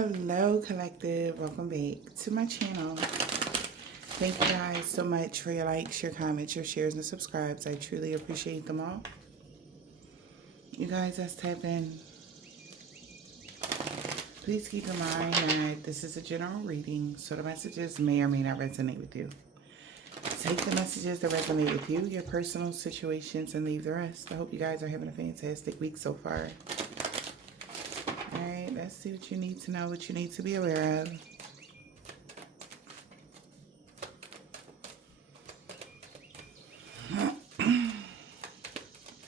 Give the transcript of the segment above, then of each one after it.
Hello collective, welcome back to my channel. Thank you guys so much for your likes, your comments, your shares, and subscribes. I truly appreciate them all. You guys that's tapping, please keep in mind that this is a general reading, so the messages may or may not resonate with you. Take the messages that resonate with you, your personal situations, and leave the rest. I hope you guys are having a fantastic week so far. Alright, let's see what you need to know, what you need to be aware of.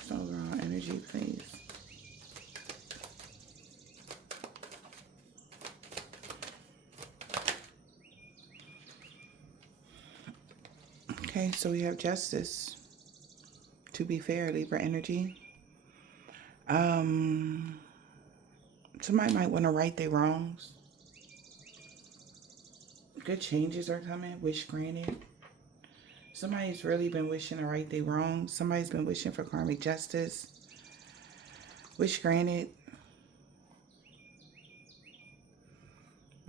So overall energy, please. Okay, so we have justice. To be fair, Libra energy. Somebody might want to right their wrongs. Good changes are coming. Wish granted. Somebody's really been wishing to right their wrongs. Somebody's been wishing for karmic justice. Wish granted.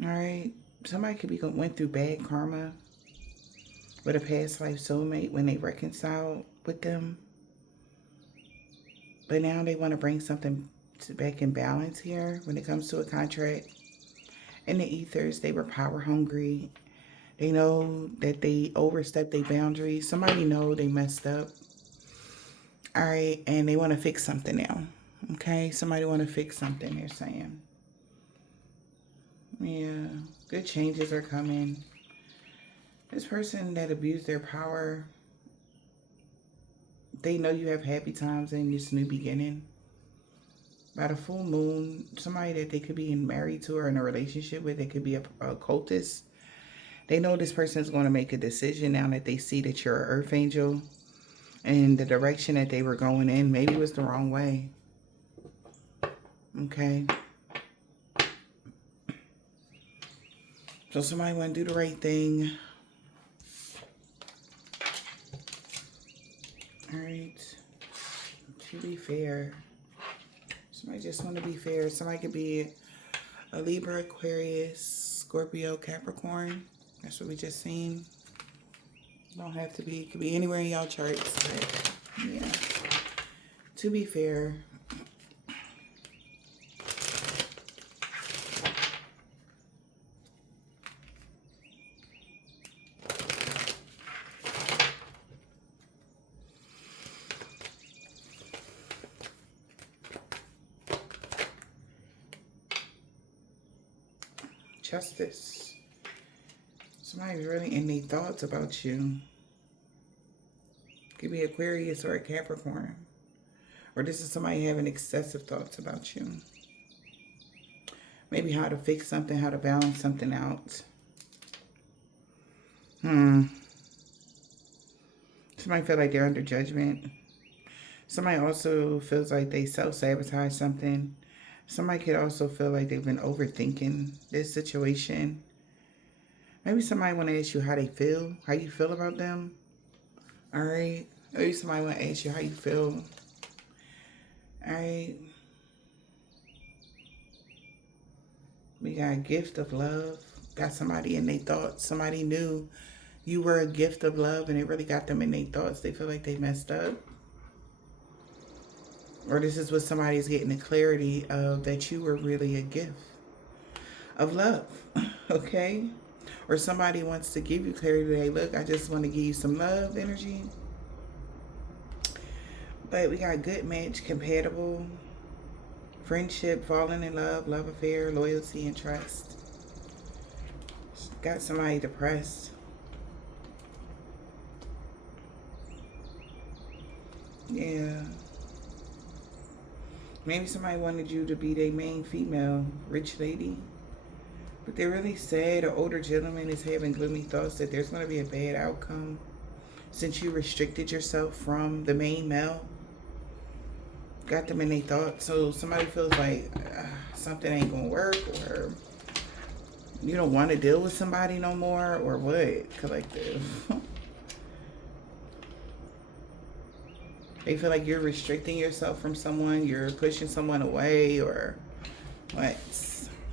Alright. Somebody could be went through bad karma with a past life soulmate when they reconciled with them. But now they want to bring something back in balance here when it comes to a contract. In the ethers, they were power hungry. They know that they overstepped their boundaries. Somebody know they messed up. All right, and they want to fix something now. Okay, somebody want to fix something, they're saying. Yeah, good changes are coming. This person that abused their power, they know you have happy times in this new beginning. By the full moon, somebody that they could be married to or in a relationship with, they could be a cultist. They know this person is going to make a decision now that they see that you're an earth angel. And the direction that they were going in maybe was the wrong way. Okay. So somebody want to do the right thing. Alright. To be fair. Somebody just want to be fair. Somebody could be a Libra, Aquarius, Scorpio, Capricorn. That's what we just seen. Don't have to be. It could be anywhere in y'all charts. But yeah. To be fair. Justice. Somebody's really in their thoughts about you. Could be Aquarius or a Capricorn. Or this is somebody having excessive thoughts about you. Maybe how to fix something, how to balance something out. Somebody feel like they're under judgment. Somebody also feels like they self-sabotage something. Somebody could also feel like they've been overthinking this situation. Maybe somebody want to ask you how they feel, how you feel about them. All right. Maybe somebody want to ask you how you feel. All right. We got a gift of love. Got somebody in their thoughts. Somebody knew you were a gift of love and it really got them in their thoughts. They feel like they messed up. Or this is what somebody's getting the clarity of, that you were really a gift of love. Okay? Or somebody wants to give you clarity. Hey, look, I just want to give you some love energy. But we got good match, compatible, friendship, falling in love, love affair, loyalty, and trust. Got somebody depressed. Yeah. Maybe somebody wanted you to be their main female, rich lady. But they're really sad. An older gentleman is having gloomy thoughts that there's going to be a bad outcome since you restricted yourself from the main male. Got them in their thoughts. So somebody feels like something ain't going to work, or you don't want to deal with somebody no more, or what, collective. They feel like you're restricting yourself from someone, you're pushing someone away, or what?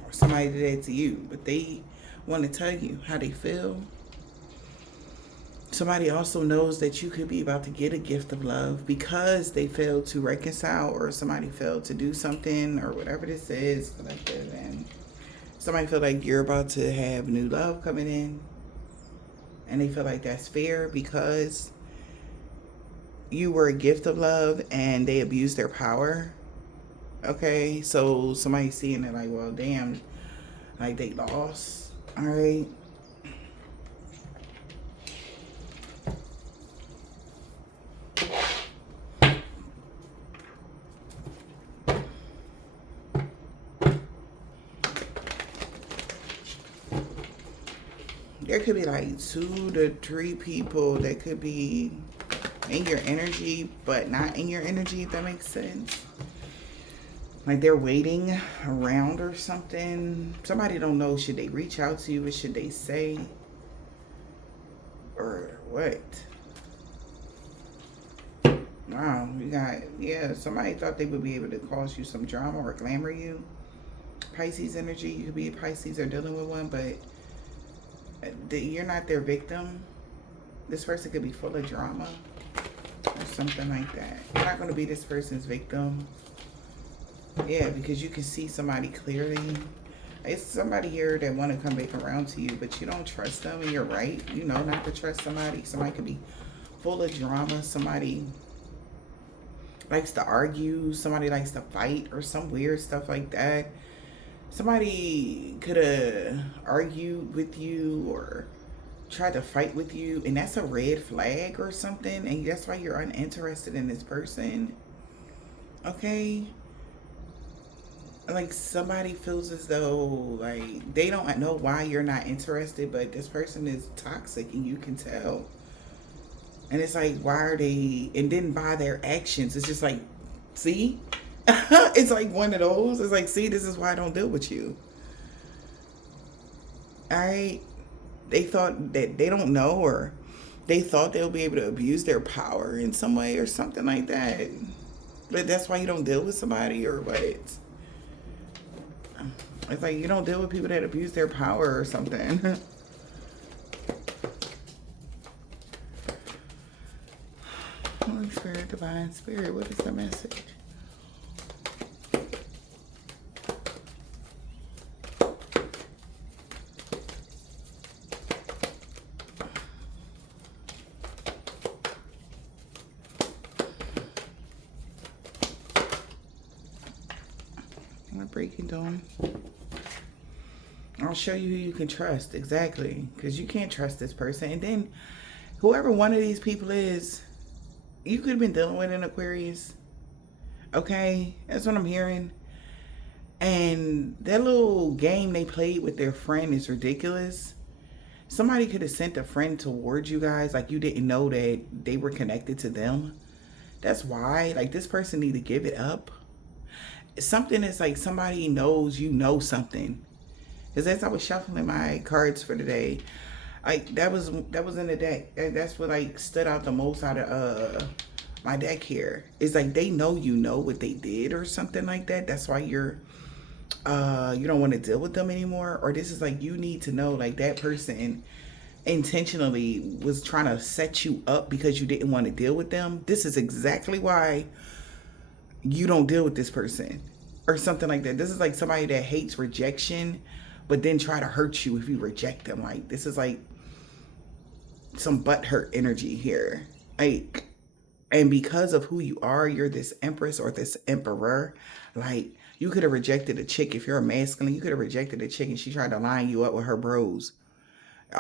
Or somebody did that to you, but they want to tell you how they feel. Somebody also knows that you could be about to get a gift of love because they failed to reconcile, or somebody failed to do something, or whatever this is, collective. And somebody feel like you're about to have new love coming in, and they feel like that's fair because you were a gift of love and they abused their power. Okay, so somebody's seeing it like, well, damn, like they lost. All right. There could be like 2 to 3 people that could be in your energy, but not in your energy, if that makes sense. Like they're waiting around or something. Somebody don't know, should they reach out to you or should they say? Or what? Wow, you got, yeah, somebody thought they would be able to cause you some drama or glamour you. Pisces energy, you could be a Pisces or dealing with one, but you're not their victim. This person could be full of drama or something like that. You're not going to be this person's victim. Yeah, because you can see somebody clearly. It's somebody here that want to come back around to you, but you don't trust them, and you're right. You know not to trust somebody. Somebody could be full of drama. Somebody likes to argue. Somebody likes to fight or some weird stuff like that. Somebody could have argued with you or tried to fight with you, and that's a red flag or something, and that's why you're uninterested in this person. Okay? Like somebody feels as though like they don't know why you're not interested, but this person is toxic and you can tell. And it's like, why are they, and then by their actions, it's just like, see? It's like one of those. It's like, see, this is why I don't deal with you. All right. They thought that they don't know, or they thought they'll be able to abuse their power in some way or something like that. But that's why you don't deal with somebody, or what? It's like you don't deal with people that abuse their power or something. Holy Spirit, Divine Spirit, what is the message? Breaking dawn. I'll show you who you can trust, exactly, because you can't trust this person. And then whoever one of these people is, you could have been dealing with an Aquarius. Okay, that's what I'm hearing. And that little game they played with their friend is ridiculous. Somebody could have sent a friend towards you guys, like you didn't know that they were connected to them. That's why, like, this person need to give it up. Something is like somebody knows you know something. Because as I was shuffling my cards for today, like that was in the deck. That's what like stood out the most out of my deck here. It's like they know you know what they did or something like that. That's why you're you don't want to deal with them anymore. Or this is like you need to know like that person intentionally was trying to set you up because you didn't want to deal with them. This is exactly why you don't deal with this person or something like that. This is like somebody that hates rejection, but then try to hurt you if you reject them. Like this is like some butthurt energy here. Like, and because of who you are, you're this empress or this emperor. Like you could have rejected a chick. If you're a masculine, you could have rejected a chick and she tried to line you up with her bros.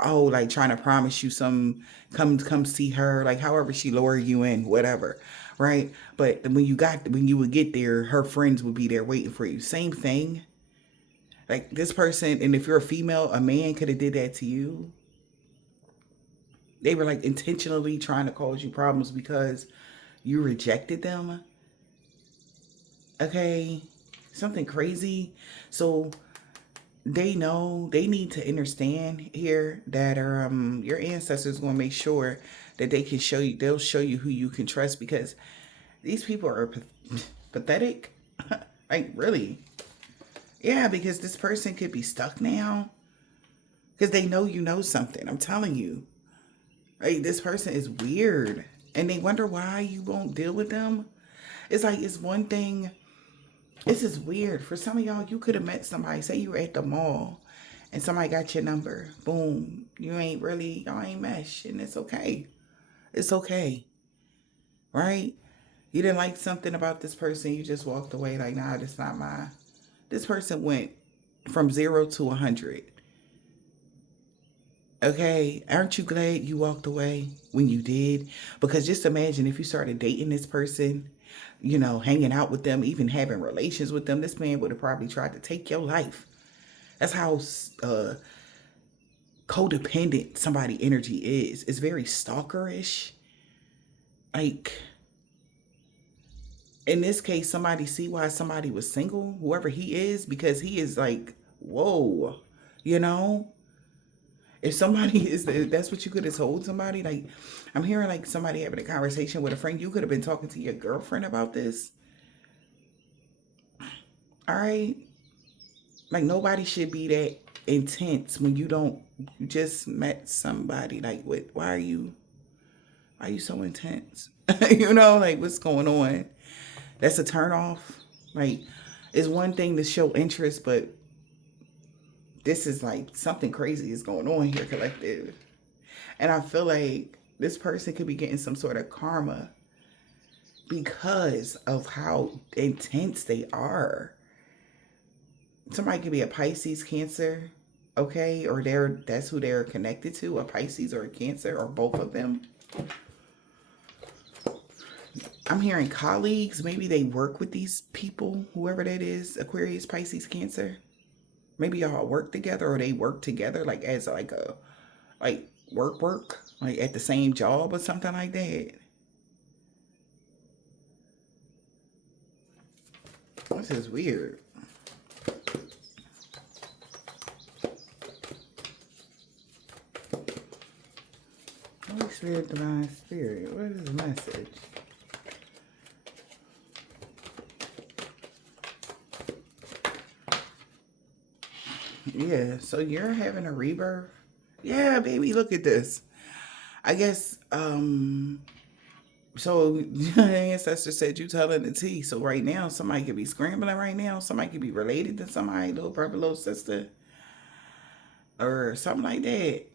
Oh, like trying to promise you some, come see her, like however she lure you in, whatever, right? But when you would get there, her friends would be there waiting for you. Same thing. Like this person, and if you're a female, a man could have did that to you. They were like intentionally trying to cause you problems because you rejected them. Okay, something crazy. So they know, they need to understand here that your ancestors going to make sure that they can show you, they'll show you who you can trust, because these people are pathetic. Like really, Yeah, because this person could be stuck now because they know you know something. I'm telling you. Like, this person is weird and they wonder why you won't deal with them. It's like, it's one thing. This is weird. For some of y'all, you could have met somebody. Say you were at the mall and somebody got your number. Boom. Y'all ain't mesh. And it's okay. It's okay. Right? You didn't like something about this person. You just walked away like, nah, that's not my. This person went from 0 to 100. Okay, aren't you glad you walked away when you did? Because just imagine if you started dating this person, hanging out with them, even having relations with them, this man would have probably tried to take your life. That's how codependent somebody energy is. It's very stalkerish. Like, in this case, somebody see why somebody was single, whoever he is, because he is like, whoa, you know? If somebody that's what you could have told somebody. Like, I'm hearing like somebody having a conversation with a friend. You could have been talking to your girlfriend about this. All right. Like, nobody should be that intense when you just met somebody. Like, why are you so intense? Like, what's going on? That's a turn off. Like, it's one thing to show interest, but this is like something crazy is going on here, collective. And I feel like this person could be getting some sort of karma because of how intense they are. Somebody could be a Pisces, Cancer, okay? Or that's who they're connected to, a Pisces or a Cancer, or both of them. I'm hearing colleagues. Maybe they work with these people, whoever that is, Aquarius, Pisces, Cancer. Maybe y'all work together, or they work together like as like a work like at the same job or something like that. This is weird. Holy Spirit, Divine Spirit, what is the message? Yeah, so you're having a rebirth? Yeah, baby, look at this. I guess, so the ancestor said you telling the tea. So right now, somebody could be scrambling right now. Somebody could be related to somebody, little brother, little sister, or something like that.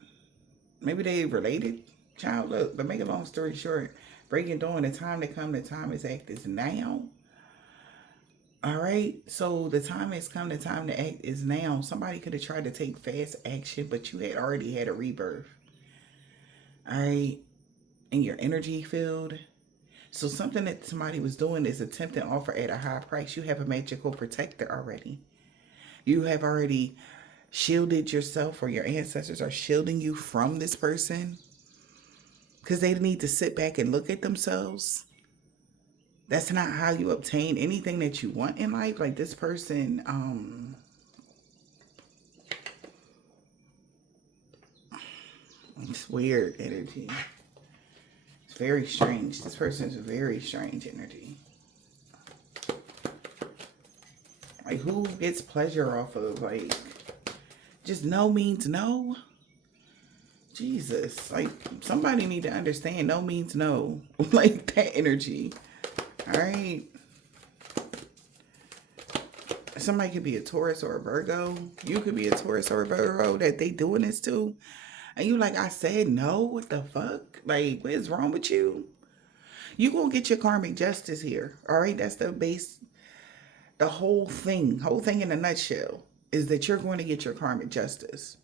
Maybe they related. Child, look, but make a long story short, breaking dawn, the time to come, the time is act is now. All right, so the time has come, the time to act is now. Somebody could have tried to take fast action, but you had already had a rebirth. All right, in your energy field. So something that somebody was doing is attempting to offer at a high price. You have a magical protector already. You have already shielded yourself, or your ancestors are shielding you from this person, because they need to sit back and look at themselves. That's not how you obtain anything that you want in life. Like, this person, it's weird energy. It's very strange. This person's very strange energy. Like, who gets pleasure off of, like, just no means no? Jesus. Like, somebody need to understand no means no. Like, that energy. All right. Somebody could be a Taurus or a Virgo. You could be a Taurus or a Virgo that they doing this to. And you like, I said no? What the fuck? Like, what is wrong with you? You gonna get your karmic justice here. All right? That's the base. The whole thing in a nutshell is that you're going to get your karmic justice.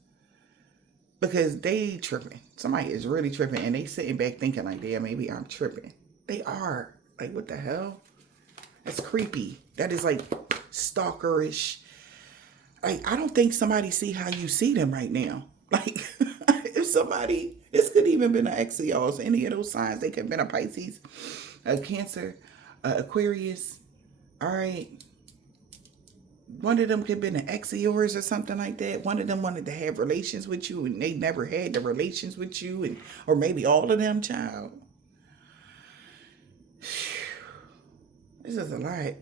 Because they tripping. Somebody is really tripping. And they sitting back thinking like, damn, maybe I'm tripping. They are. Like, what the hell? That's creepy. That is like stalkerish. Like, I don't think somebody see how you see them right now. Like, if somebody, this could even been an ex of y'all's, any of those signs. They could have been a Pisces, a Cancer, Aquarius. All right. One of them could have been an ex of yours or something like that. One of them wanted to have relations with you and they never had the relations with you. And or maybe all of them, child. This is a lot.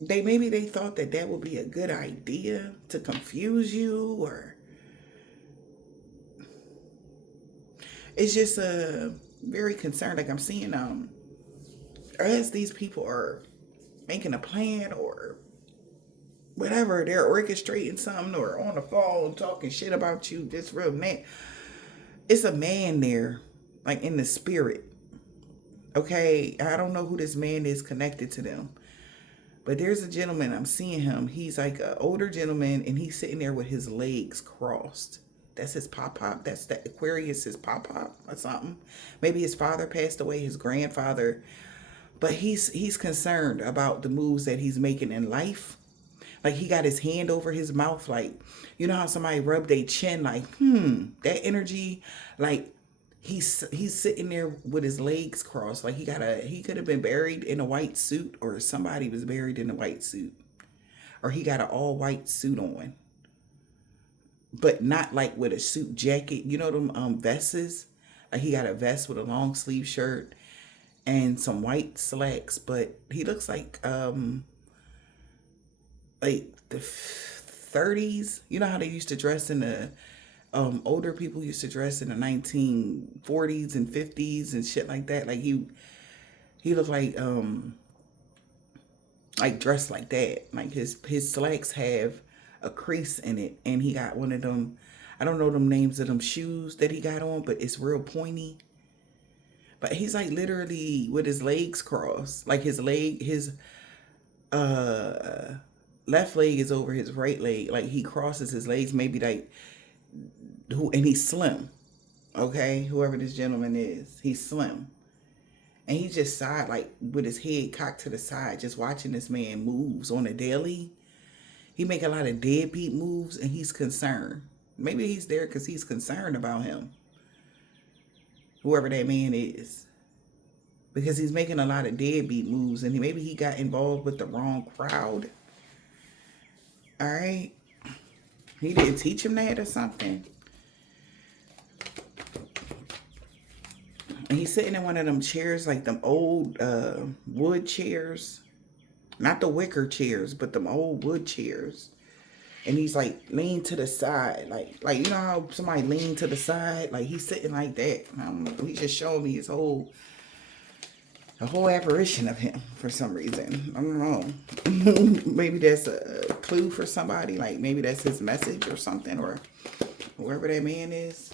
maybe they thought that that would be a good idea to confuse you, or it's just very concerned. Like I'm seeing as these people are making a plan or whatever, they're orchestrating something or on the phone talking shit about you, this real man. It's a man there, like in the spirit. Okay, I don't know who this man is connected to them. But there's a gentleman, I'm seeing him. He's like an older gentleman, and he's sitting there with his legs crossed. That's his pop-pop. That's the Aquarius, his pop-pop or something. Maybe his father passed away, his grandfather. But he's concerned about the moves that he's making in life. Like he got his hand over his mouth, like, you know how somebody rub their chin, like, that energy, like he's sitting there with his legs crossed, like he could have been buried in a white suit, or somebody was buried in a white suit, or he got an all white suit on, but not like with a suit jacket, you know them vests, like he got a vest with a long sleeve shirt and some white slacks, but he looks like the 30s. You know how they used to dress in the older people used to dress in the 1940s and 50s and shit like that. Like he looked like dressed like that. Like his slacks have a crease in it, and he got one of them, I don't know them names of them shoes that he got on, but it's real pointy. But he's like literally with his legs crossed, like his left leg is over his right leg, like he crosses his legs, maybe like and he's slim. Okay, whoever this gentleman is, he's slim, and he's just side, like with his head cocked to the side, just watching this man moves on a daily. He make a lot of deadbeat moves, and he's concerned. Maybe he's there because he's concerned about him, whoever that man is, because he's making a lot of deadbeat moves, and maybe he got involved with the wrong crowd. All right, he didn't teach him that or something. And he's sitting in one of them chairs, like them old wood chairs, not the wicker chairs, but them old wood chairs. And he's like leaned to the side, like you know how somebody lean to the side, like he's sitting like that. I don't know, he's just showing me a whole apparition of him for some reason. I don't know. Maybe that's a clue for somebody. Like maybe that's his message or something, or whoever that man is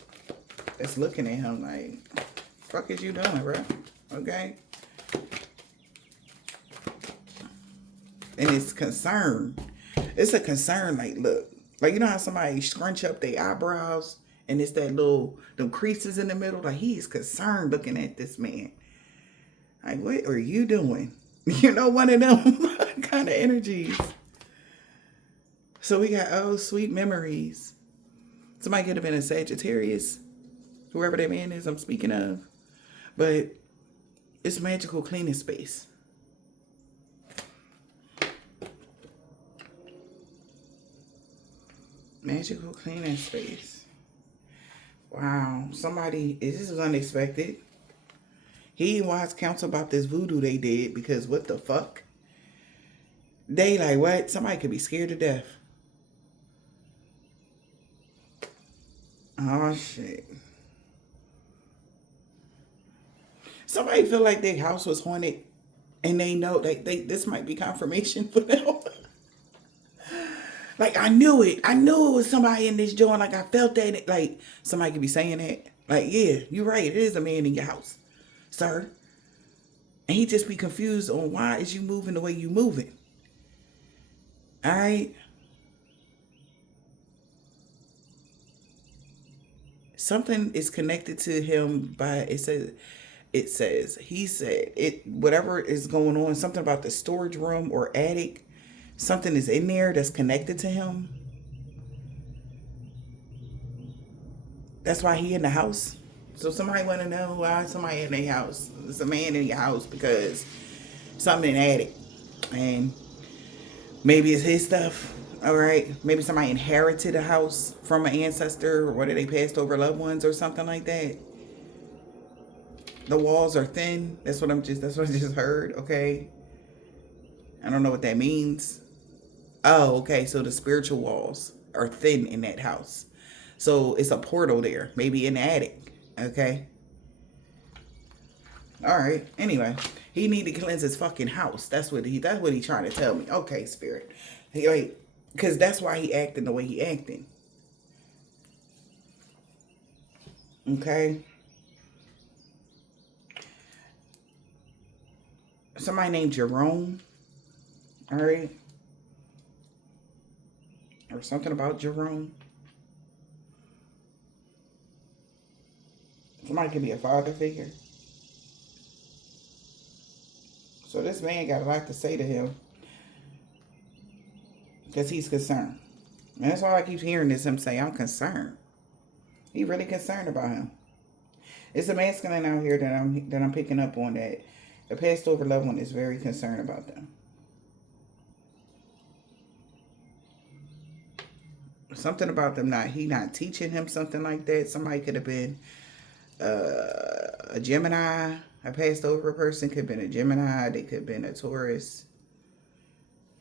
that's looking at him like, fuck is you doing, bro? Okay. And it's concern. It's a concern. Like, look, like you know how somebody scrunch up their eyebrows and it's that little, them creases in the middle. Like he's concerned looking at this man. Like, what are you doing? You know, one of them kind of energies. So we got, oh, sweet memories. Somebody could have been a Sagittarius, whoever that man is I'm speaking of. But it's magical cleaning space. Magical cleaning space. Wow. Somebody, this is unexpected. He and wise counsel about this voodoo they did, because what the fuck? They like, what? Somebody could be scared to death. Oh, shit. Somebody feel like their house was haunted, and they know that this might be confirmation for them. Like, I knew it. I knew it was somebody in this joint. Like, I felt that. Like, somebody could be saying that. Like, yeah, you're right. It is a man in your house, sir. And he just be confused on why is you moving the way you moving. All right. Something is connected to him by, he said, whatever is going on, something about the storage room or attic, something is in there that's connected to him. That's why he in the house. So somebody want to know why somebody in their house. There's a man in your house because something in the attic. And maybe it's his stuff. All right. Maybe somebody inherited a house from an ancestor, or whether they passed over loved ones or something like that. The walls are thin. That's what I just heard. Okay. I don't know what that means. Oh, okay. So the spiritual walls are thin in that house. So it's a portal there, maybe in the attic. Okay. All right. Anyway, he need to cleanse his fucking house. That's what he trying to tell me. Okay, spirit. He like, because that's why he acting the way he acting. Okay. Somebody named Jerome. All right. Or something about Jerome. Somebody could be a father figure. So this man got a lot to say to him because he's concerned. And that's all I keep hearing is him say, I'm concerned. He really concerned about him. It's a masculine out here that I'm picking up on, that the passed over loved one is very concerned about them. Something about them not teaching him, something like that. Somebody could have been a Gemini. A passed over person could have been a Gemini. They could have been a Taurus.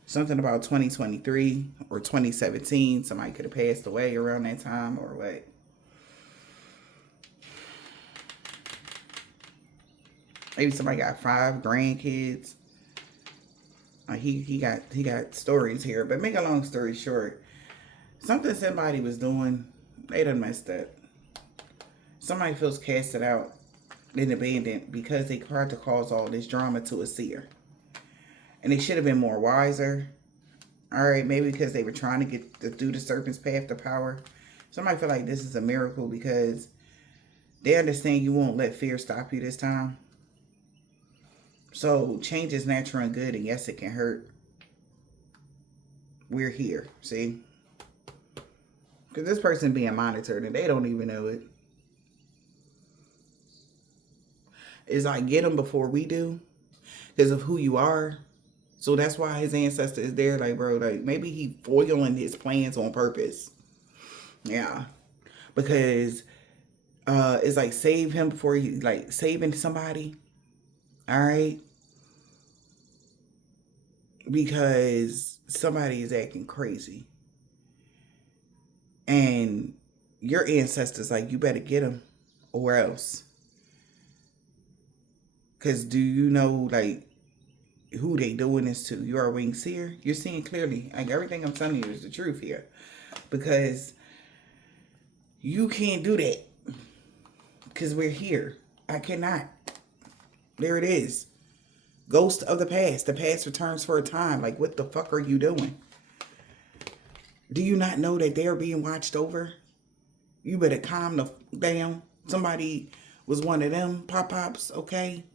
Something about 2023 or 2017. Somebody could have passed away around that time or what. Maybe somebody got 5 grandkids. He got stories here. But make a long story short, something somebody was doing, they done messed up. Somebody feels casted out and abandoned because they tried to cause all this drama to a seer. And they should have been more wiser. All right, maybe because they were trying to get through the serpent's path to power. Somebody feel like this is a miracle because they understand you won't let fear stop you this time. So change is natural and good, and yes, it can hurt. We're here, see? Because this person being monitored and they don't even know it. It's like, get them before we do because of who you are. So that's why his ancestor is there. Like, bro, like maybe he foiling his plans on purpose. Yeah. Because it's like save him before he, like saving somebody. All right. Because somebody is acting crazy. And your ancestors, like, you better get them or else. Because do you know, like, who they doing this to? You are a winged seer. You're seeing clearly. Like, everything I'm telling you is the truth here. Because you can't do that. Because we're here. I cannot. There it is. Ghost of the past. The past returns for a time. Like, what the fuck are you doing? Do you not know that they're being watched over? You better calm the down. Somebody was one of them pop-pops, okay?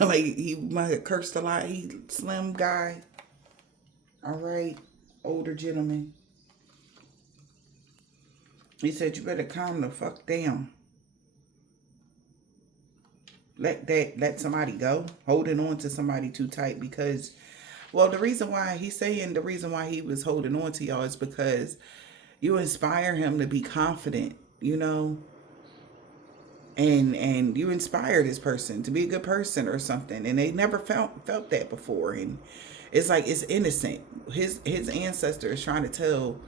Like, he might have cursed a lot. He slim guy. All right. Older gentleman. He said, you better calm the fuck down. Let somebody go. Holding on to somebody too tight because, well, the reason why he was holding on to y'all is because you inspire him to be confident, you know? And you inspire this person to be a good person or something, and they never felt that before, and it's like it's innocent. His ancestor is trying to tell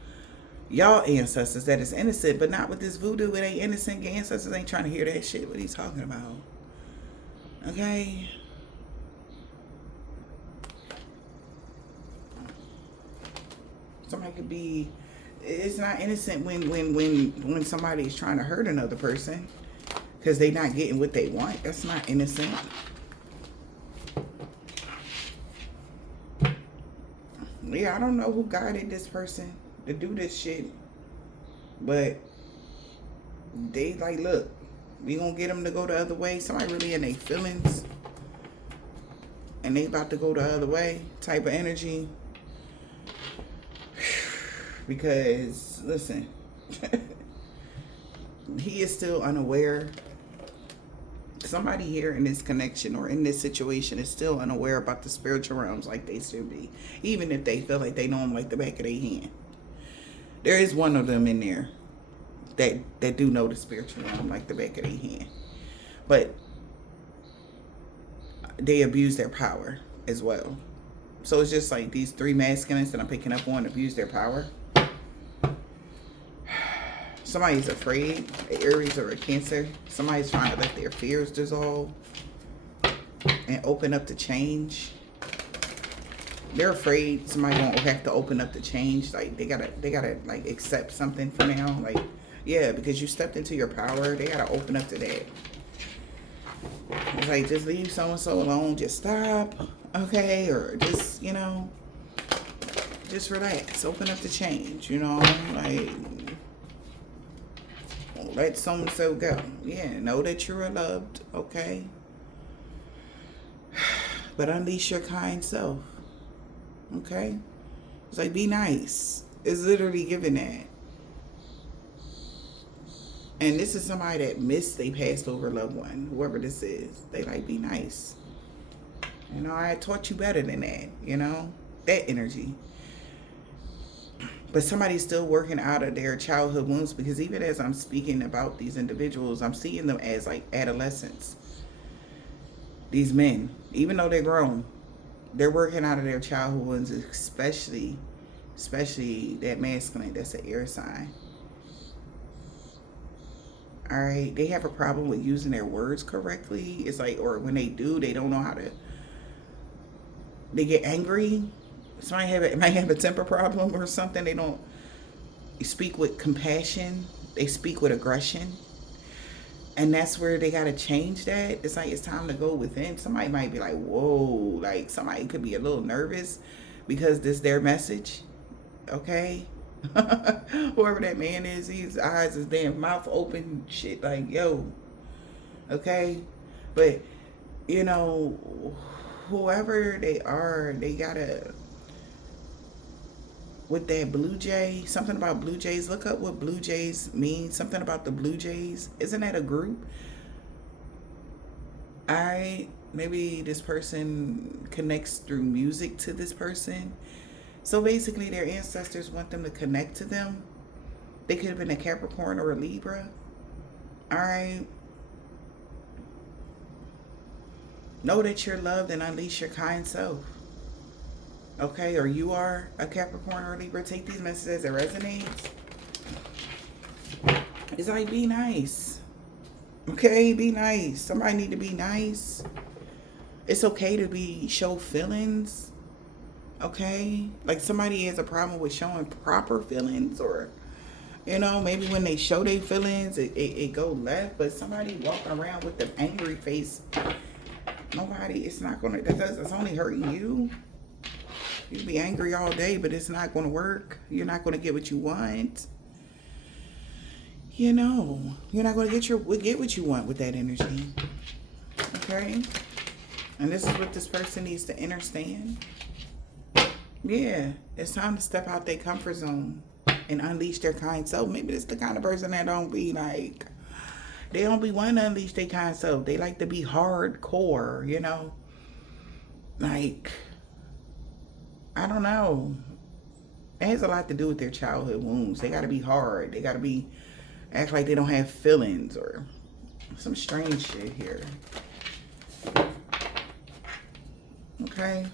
y'all ancestors that it's innocent, but not with this voodoo. It ain't innocent. Your ancestors ain't trying to hear that shit. What he's talking about? Okay. Somebody could be. It's not innocent when somebody is trying to hurt another person. Because they not getting what they want. That's not innocent. Yeah, I don't know who guided this person to do this shit. But they like, look, we gonna get them to go the other way. Somebody really in their feelings. And they about to go the other way. Type of energy. Because, listen. He is still unaware. Somebody here in this connection or in this situation is still unaware about the spiritual realms like they should be. Even if they feel like they know them like the back of their hand. There is one of them in there that do know the spiritual realm like the back of their hand. But they abuse their power as well. So it's just like these three masculines that I'm picking up on abuse their power. Somebody's afraid, an Aries or a Cancer. Somebody's trying to let their fears dissolve and open up to change. They're afraid somebody won't have to open up to change. Like they gotta like accept something for now. Like, yeah, because you stepped into your power, they gotta open up to that. It's like, just leave so and so alone, just stop, okay, or just, you know, just relax, open up to change, you know, like, let so and so go. Yeah, know that you're loved, okay, but unleash your kind self. Okay? It's like, be nice. It's literally giving that. And this is somebody that missed they passed over loved one, whoever this is. They like, be nice. You know, I taught you better than that, you know? That energy. But somebody's still working out of their childhood wounds, because even as I'm speaking about these individuals, I'm seeing them as like adolescents. These men, even though they're grown, they're working out of their childhood wounds, especially that masculine that's an air sign. All right, they have a problem with using their words correctly. It's like, or when they do, they don't know how to. They get angry. Somebody might have a temper problem or something. They don't speak with compassion. They speak with aggression. And that's where they got to change that. It's like, it's time to go within. Somebody might be like, whoa, like somebody could be a little nervous because this their message. Okay. Whoever that man is, his eyes, his damn mouth open, shit like, yo. Okay. But, you know, whoever they are, they gotta, with that blue jay, something about blue jays. Look up what blue jays mean. Something about the blue jays. Isn't that a group? Maybe this person connects through music to this person. So basically their ancestors want them to connect to them. They could have been a Capricorn or a Libra. All right. Know that you're loved and unleash your kind self. Okay, or you are a Capricorn or a Libra. Take these messages as it resonates. It's like, be nice. Okay, be nice. Somebody need to be nice. It's okay to show feelings. Okay, like somebody has a problem with showing proper feelings, or, you know, maybe when they show their feelings, it go left. But somebody walking around with the angry face, nobody, it's not gonna, it's only hurting you. You can be angry all day, but it's not going to work. You're not going to get what you want. You know, you're not going to get what you want with that energy. Okay? And this is what this person needs to understand. Yeah, it's time to step out their comfort zone and unleash their kind self. Maybe it's the kind of person that don't be like, they don't be wanting to unleash their kind self. They like to be hardcore, you know? Like, I don't know. It has a lot to do with their childhood wounds. They got to be hard. They got to act like they don't have feelings or some strange shit here. Okay.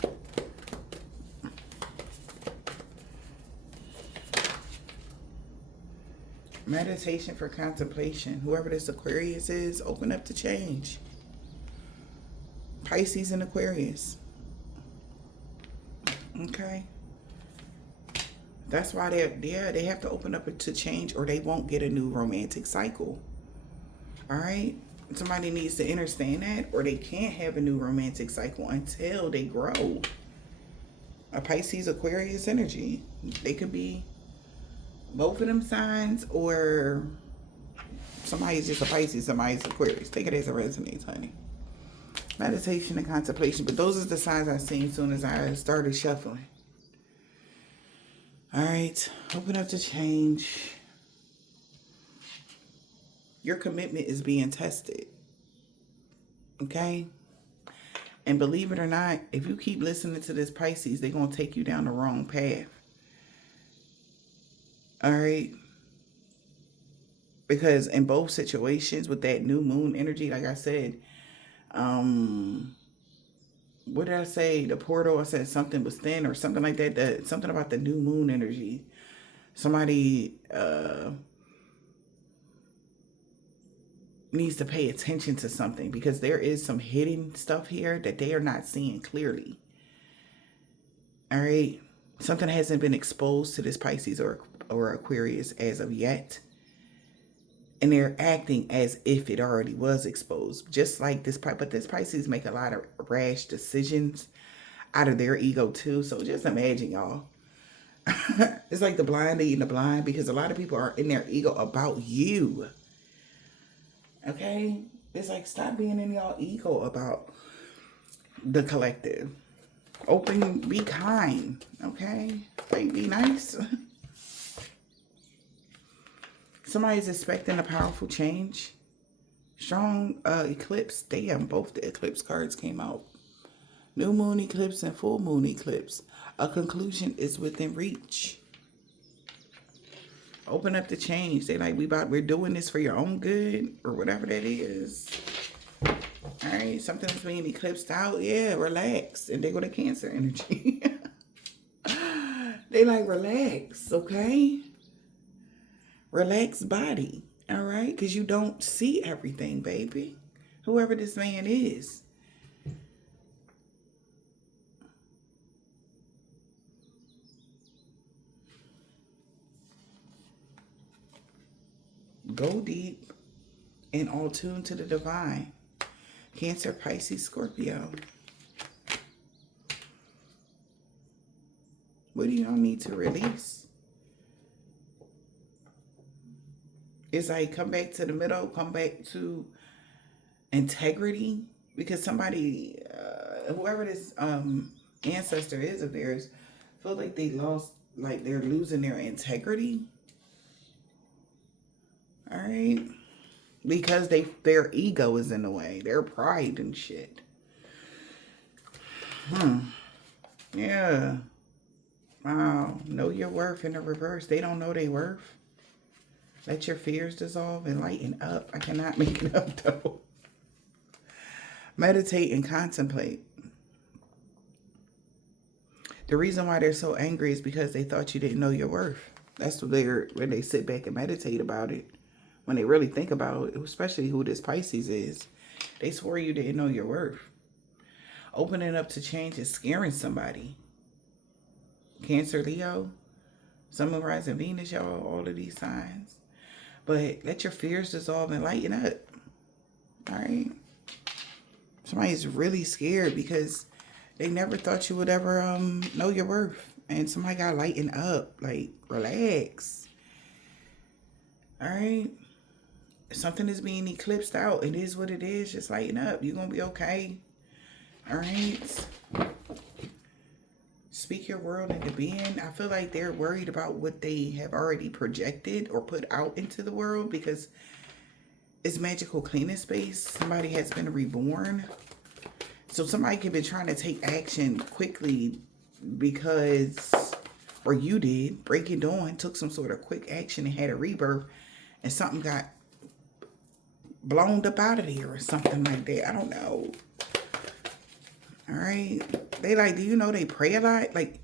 Meditation for contemplation. Whoever this Aquarius is, open up to change. Pisces and Aquarius. Okay. That's why they have to open up to change, or they won't get a new romantic cycle. All right. Somebody needs to understand that, or they can't have a new romantic cycle until they grow. A Pisces Aquarius energy. They could be both of them signs, or somebody's just a Pisces, somebody's Aquarius. Take it as it resonates, honey. Meditation and contemplation. But those are the signs I seen as soon as I started shuffling. All right. Open up to change. Your commitment is being tested. Okay? And believe it or not, if you keep listening to this Pisces, they're going to take you down the wrong path. All right? Because in both situations with that new moon energy, like I said, what did I say? The portal, I said something was thin or something like that. Something about the new moon energy. Somebody needs to pay attention to something because there is some hidden stuff here that they are not seeing clearly. All right. Something hasn't been exposed to this Pisces or Aquarius as of yet. And they're acting as if it already was exposed. Just like this, but this Pisces make a lot of rash decisions out of their ego too. So just imagine, y'all. It's like the blind leading the blind because a lot of people are in their ego about you. Okay? It's like stop being in y'all ego about the collective. Open, be kind. Okay? Like be nice. Somebody's expecting a powerful change. Strong eclipse. Damn, both the eclipse cards came out. New moon eclipse and full moon eclipse. A conclusion is within reach. Open up the change. They like, we're doing this for your own good or whatever that is. All right, something's being eclipsed out. Yeah, relax. And they go to Cancer energy. They like, relax, okay? Relax body, all right? Because you don't see everything, baby. Whoever this man is. Go deep and all tuned to the divine. Cancer, Pisces, Scorpio. What do y'all need to release? It's like come back to the middle, come back to integrity. Because somebody, whoever this ancestor is of theirs, feel like they lost, like they're losing their integrity. All right? Because their ego is in the way. Their pride and shit. Yeah. Wow. Know your worth in the reverse. They don't know their worth. Let your fears dissolve and lighten up. I cannot make it up though. Meditate and contemplate. The reason why they're so angry is because they thought you didn't know your worth. That's what when they sit back and meditate about it. When they really think about it, especially who this Pisces is, they swore you didn't know your worth. Opening up to change is scaring somebody. Cancer, Leo, Sun, Moon, Rising, Venus, y'all, all of these signs. But let your fears dissolve and lighten up. All right? Somebody's really scared because they never thought you would ever know your worth. And somebody got to lighten up. Like, relax. All right? Something is being eclipsed out. It is what it is. Just lighten up. You're going to be okay. All right? Speak your world into being. I feel like they're worried about what they have already projected or put out into the world because it's magical cleaning space. Somebody has been reborn. So somebody could be trying to take action quickly because, or you did, break it on, took some sort of quick action and had a rebirth and something got blown up out of here or something like that. I don't know. All right. They like, do you know they pray a lot? Like,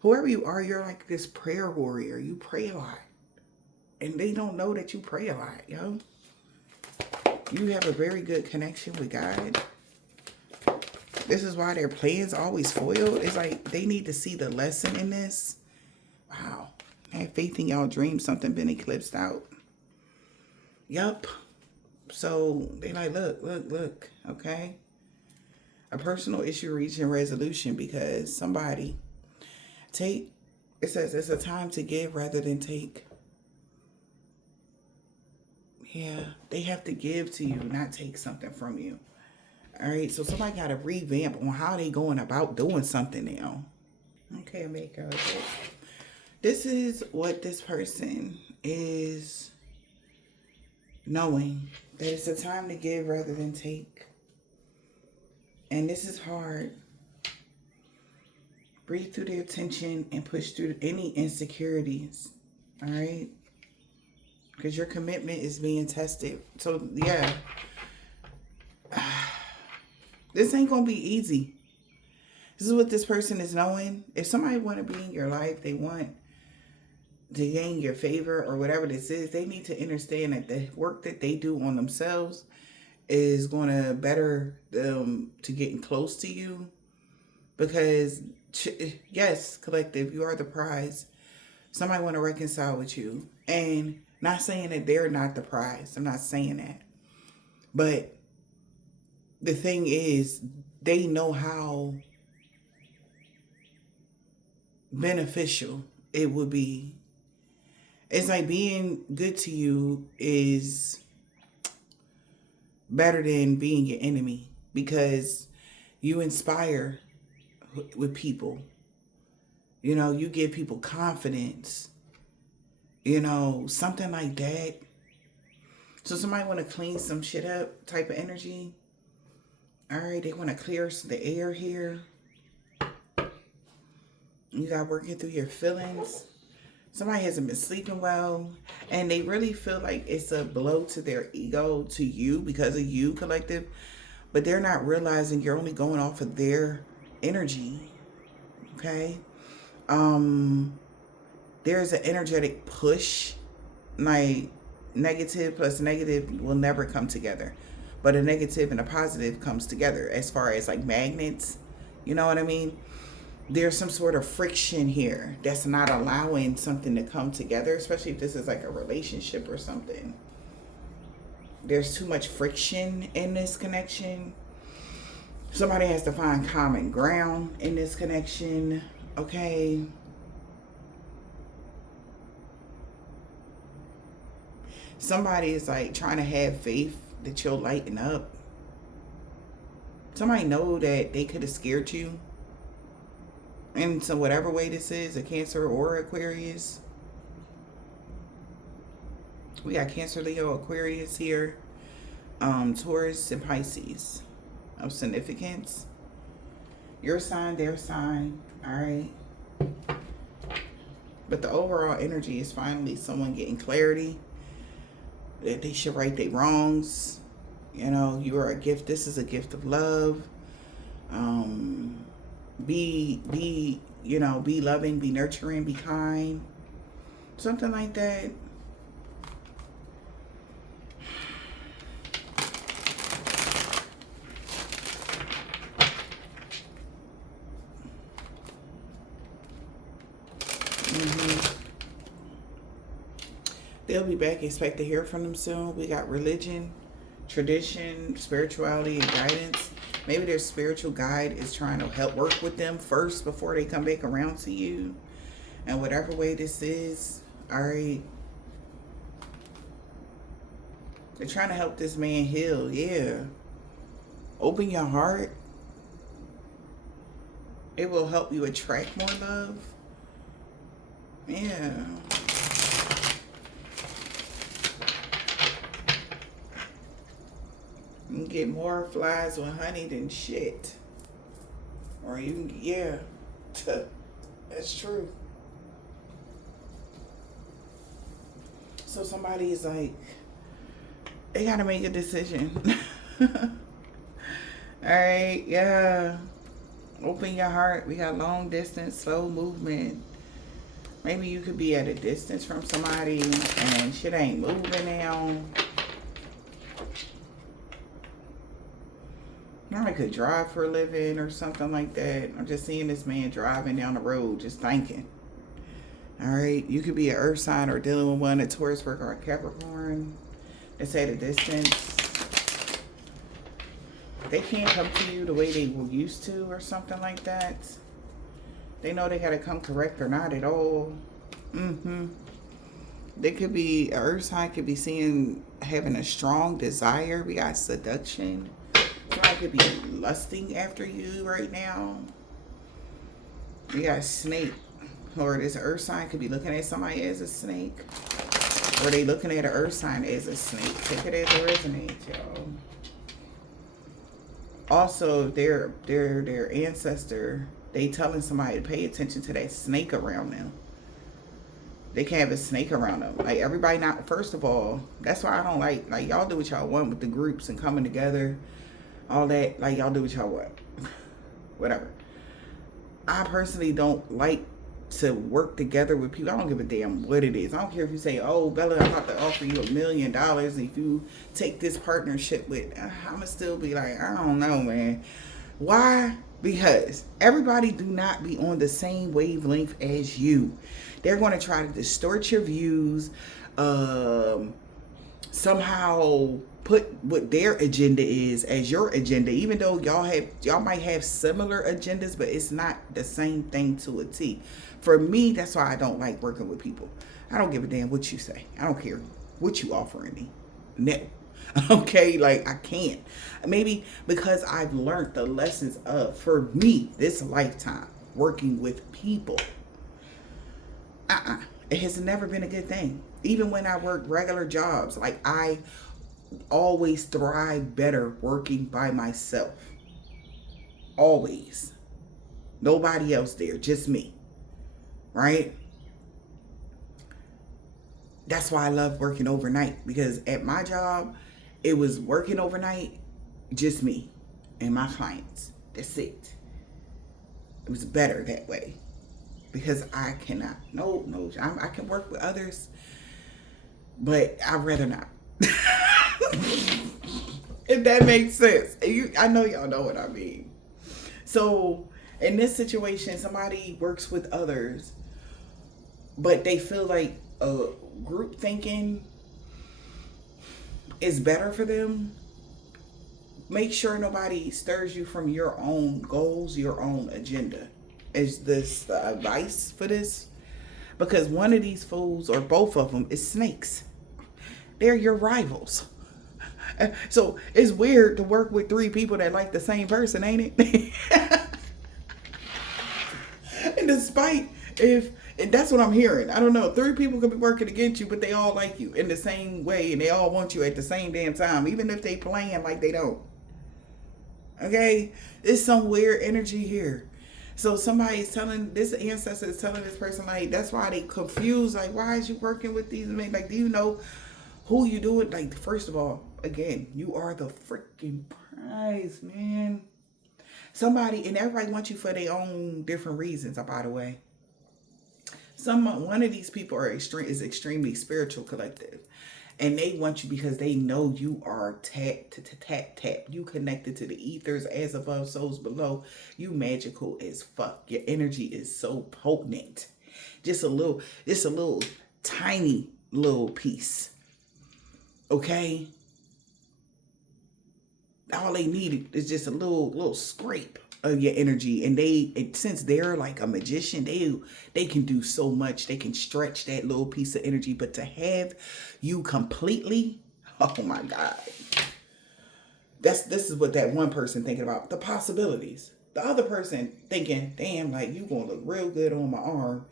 whoever you are, you're like this prayer warrior. You pray a lot. And they don't know that you pray a lot, yo. You have a very good connection with God. This is why their plans always foiled. It's like they need to see the lesson in this. Wow. Have faith in y'all dreams. Something been eclipsed out. Yup. So they like, look. Okay. A personal issue reaching resolution because somebody it says it's a time to give rather than take. Yeah, they have to give to you, not take something from you. All right, so somebody got to revamp on how they going about doing something now. Okay, Maker. This is what this person is knowing. That it's a time to give rather than take. And this is hard. Breathe through their tension and push through any insecurities. All right? Because your commitment is being tested. So, yeah. This ain't going to be easy. This is what this person is knowing. If somebody want to be in your life, they want to gain your favor or whatever this is, they need to understand that the work that they do on themselves is going to better them to getting close to you. Because yes, collective, you are the prize. Somebody want to reconcile with you. And not saying that they're not the prize. I'm not saying that. But the thing is, they know how beneficial it would be. It's like being good to you is better than being your enemy, because you inspire with people. You know, you give people confidence. You know, something like that. So somebody want to clean some shit up type of energy. All right, they want to clear the air here. You got working through your feelings. Somebody hasn't been sleeping well, and they really feel like it's a blow to their ego, to you, because of you, collective. But they're not realizing you're only going off of their energy. Okay? There's an energetic push. Like, negative plus negative will never come together. But a negative and a positive comes together as far as like magnets. You know what I mean? There's some sort of friction here that's not allowing something to come together, especially if this is like a relationship or something. There's too much friction in this connection. Somebody has to find common ground in this connection. Okay. Somebody is like trying to have faith that you'll lighten up. Somebody know that they could have scared you. And so whatever way this is, a Cancer or Aquarius. We got Cancer, Leo, Aquarius here. Taurus and Pisces of significance. Your sign, their sign. Alright. But the overall energy is finally someone getting clarity. That they should right their wrongs. You know, you are a gift. This is a gift of love. Be loving, be nurturing, be kind. Something like that. They'll be back. Expect to hear from them soon. We got religion, tradition, spirituality, and guidance. Maybe their spiritual guide is trying to help work with them first before they come back around to you. And whatever way this is, all right. They're trying to help this man heal. Yeah. Open your heart. It will help you attract more love. Yeah. You can get more flies with honey than shit. Or you can, yeah. That's true. So somebody is like, they gotta make a decision. Alright, yeah. Open your heart. We got long distance, slow movement. Maybe you could be at a distance from somebody and shit ain't moving now. I could drive for a living or something like that. I'm just seeing this man driving down the road, just thinking. Alright, you could be an earth sign or dealing with one, a Taurus, Virgo, or Capricorn. It's at a distance. They can't come to you the way they were used to or something like that. They know they gotta come correct or not at all. They could be, an earth sign could be having a strong desire. We got seduction. Somebody could be lusting after you right now. We got snake. Or this earth sign could be looking at somebody as a snake. Or they looking at an earth sign as a snake. Take it as it resonates, y'all. Also, their ancestor, they telling somebody to pay attention to that snake around them. They can't have a snake around them. Like, everybody not, first of all, that's why I don't like y'all do what y'all want with the groups and coming together. All that, like, y'all do what y'all want. Whatever. I personally don't like to work together with people. I don't give a damn what it is. I don't care if you say, oh, Bella, I'm about to offer you $1 million if you take this partnership with. I'ma still be like, I don't know, man. Why? Because everybody do not be on the same wavelength as you. They're going to try to distort your views, somehow put what their agenda is as your agenda, even though y'all might have similar agendas, but it's not the same thing to a T. For me, that's why I don't like working with people. I don't give a damn what you say. I don't care what you offering me. No. Okay, like I can't. Maybe because I've learned the lessons of, for me, this lifetime working with people. It has never been a good thing. Even when I work regular jobs, like I always thrive better working by myself. Always. Nobody else there, just me. Right? That's why I love working overnight, because at my job, it was working overnight, just me and my clients. That's it. It was better that way, because I cannot. No, I can work with others, but I'd rather not. If that makes sense. I know y'all know what I mean. So in this situation, somebody works with others, but they feel like group thinking is better for them. Make sure nobody stirs you from your own goals, your own agenda. Is this the advice for this? Because one of these fools, or both of them, is snakes. They're your rivals. So it's weird to work with 3 people that like the same person, ain't it? And despite and that's what I'm hearing. I don't know. 3 people could be working against you, but they all like you in the same way, and they all want you at the same damn time, even if they playing like they don't. Okay? There's some weird energy here. So somebody's telling, this ancestor is telling this person, like, that's why they confused. Like, why is you working with these men? Like, do you know who you do it? Like, first of all, again, you are the freaking prize, man. Somebody, and everybody wants you for their own different reasons, by the way. One of these people is extremely spiritual collective. And they want you because they know you are tap. You connected to the ethers, as above, souls below. You magical as fuck. Your energy is so potent. Just a little tiny little piece. Okay? All they need is just a little scrape of your energy. And since they're like a magician, they can do so much. They can stretch that little piece of energy. But to have you completely, oh my God. This is what that one person thinking about. The possibilities. The other person thinking, damn, like you gonna look real good on my arm.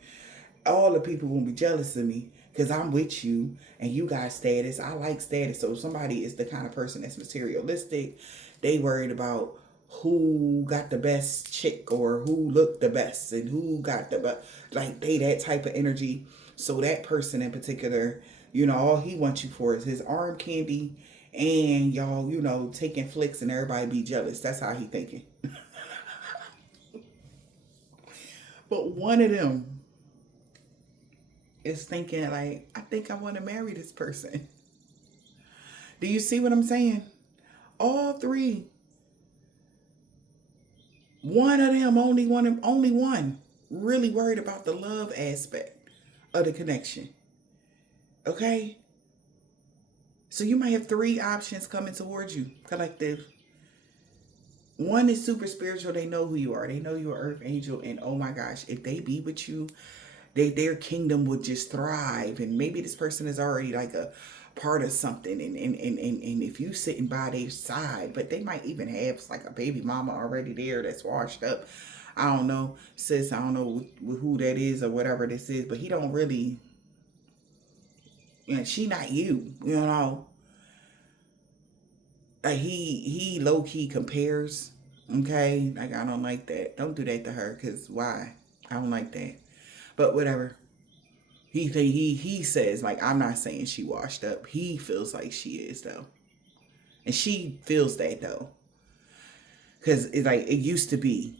All the people gonna be jealous of me because I'm with you and you got status. I like status. So if somebody is the kind of person that's materialistic, they worried about who got the best chick or who looked the best and who got the best. Like they that type of energy. So that person in particular, all he wants you for is his arm candy and y'all, taking flicks and everybody be jealous. That's how he thinking. But one of them is thinking like, I think I want to marry this person. Do you see what I'm saying? All 3. One of them, only one, really worried about the love aspect of the connection. Okay? So you might have 3 options coming towards you, collective. One is super spiritual. They know who you are. They know you're an earth angel. And oh my gosh, if they be with you, their kingdom would just thrive. And maybe this person is already like a part of something. And if you sitting by their side, but they might even have like a baby mama already there that's washed up. I don't know, sis. I don't know who that is or whatever this is. But he don't really, she not you, Like he low key compares. Okay, like I don't like that. Don't do that to her, cause why? I don't like that. But whatever. He says, like, I'm not saying she washed up. He feels like she is though, and she feels that though, cause it's like it used to be.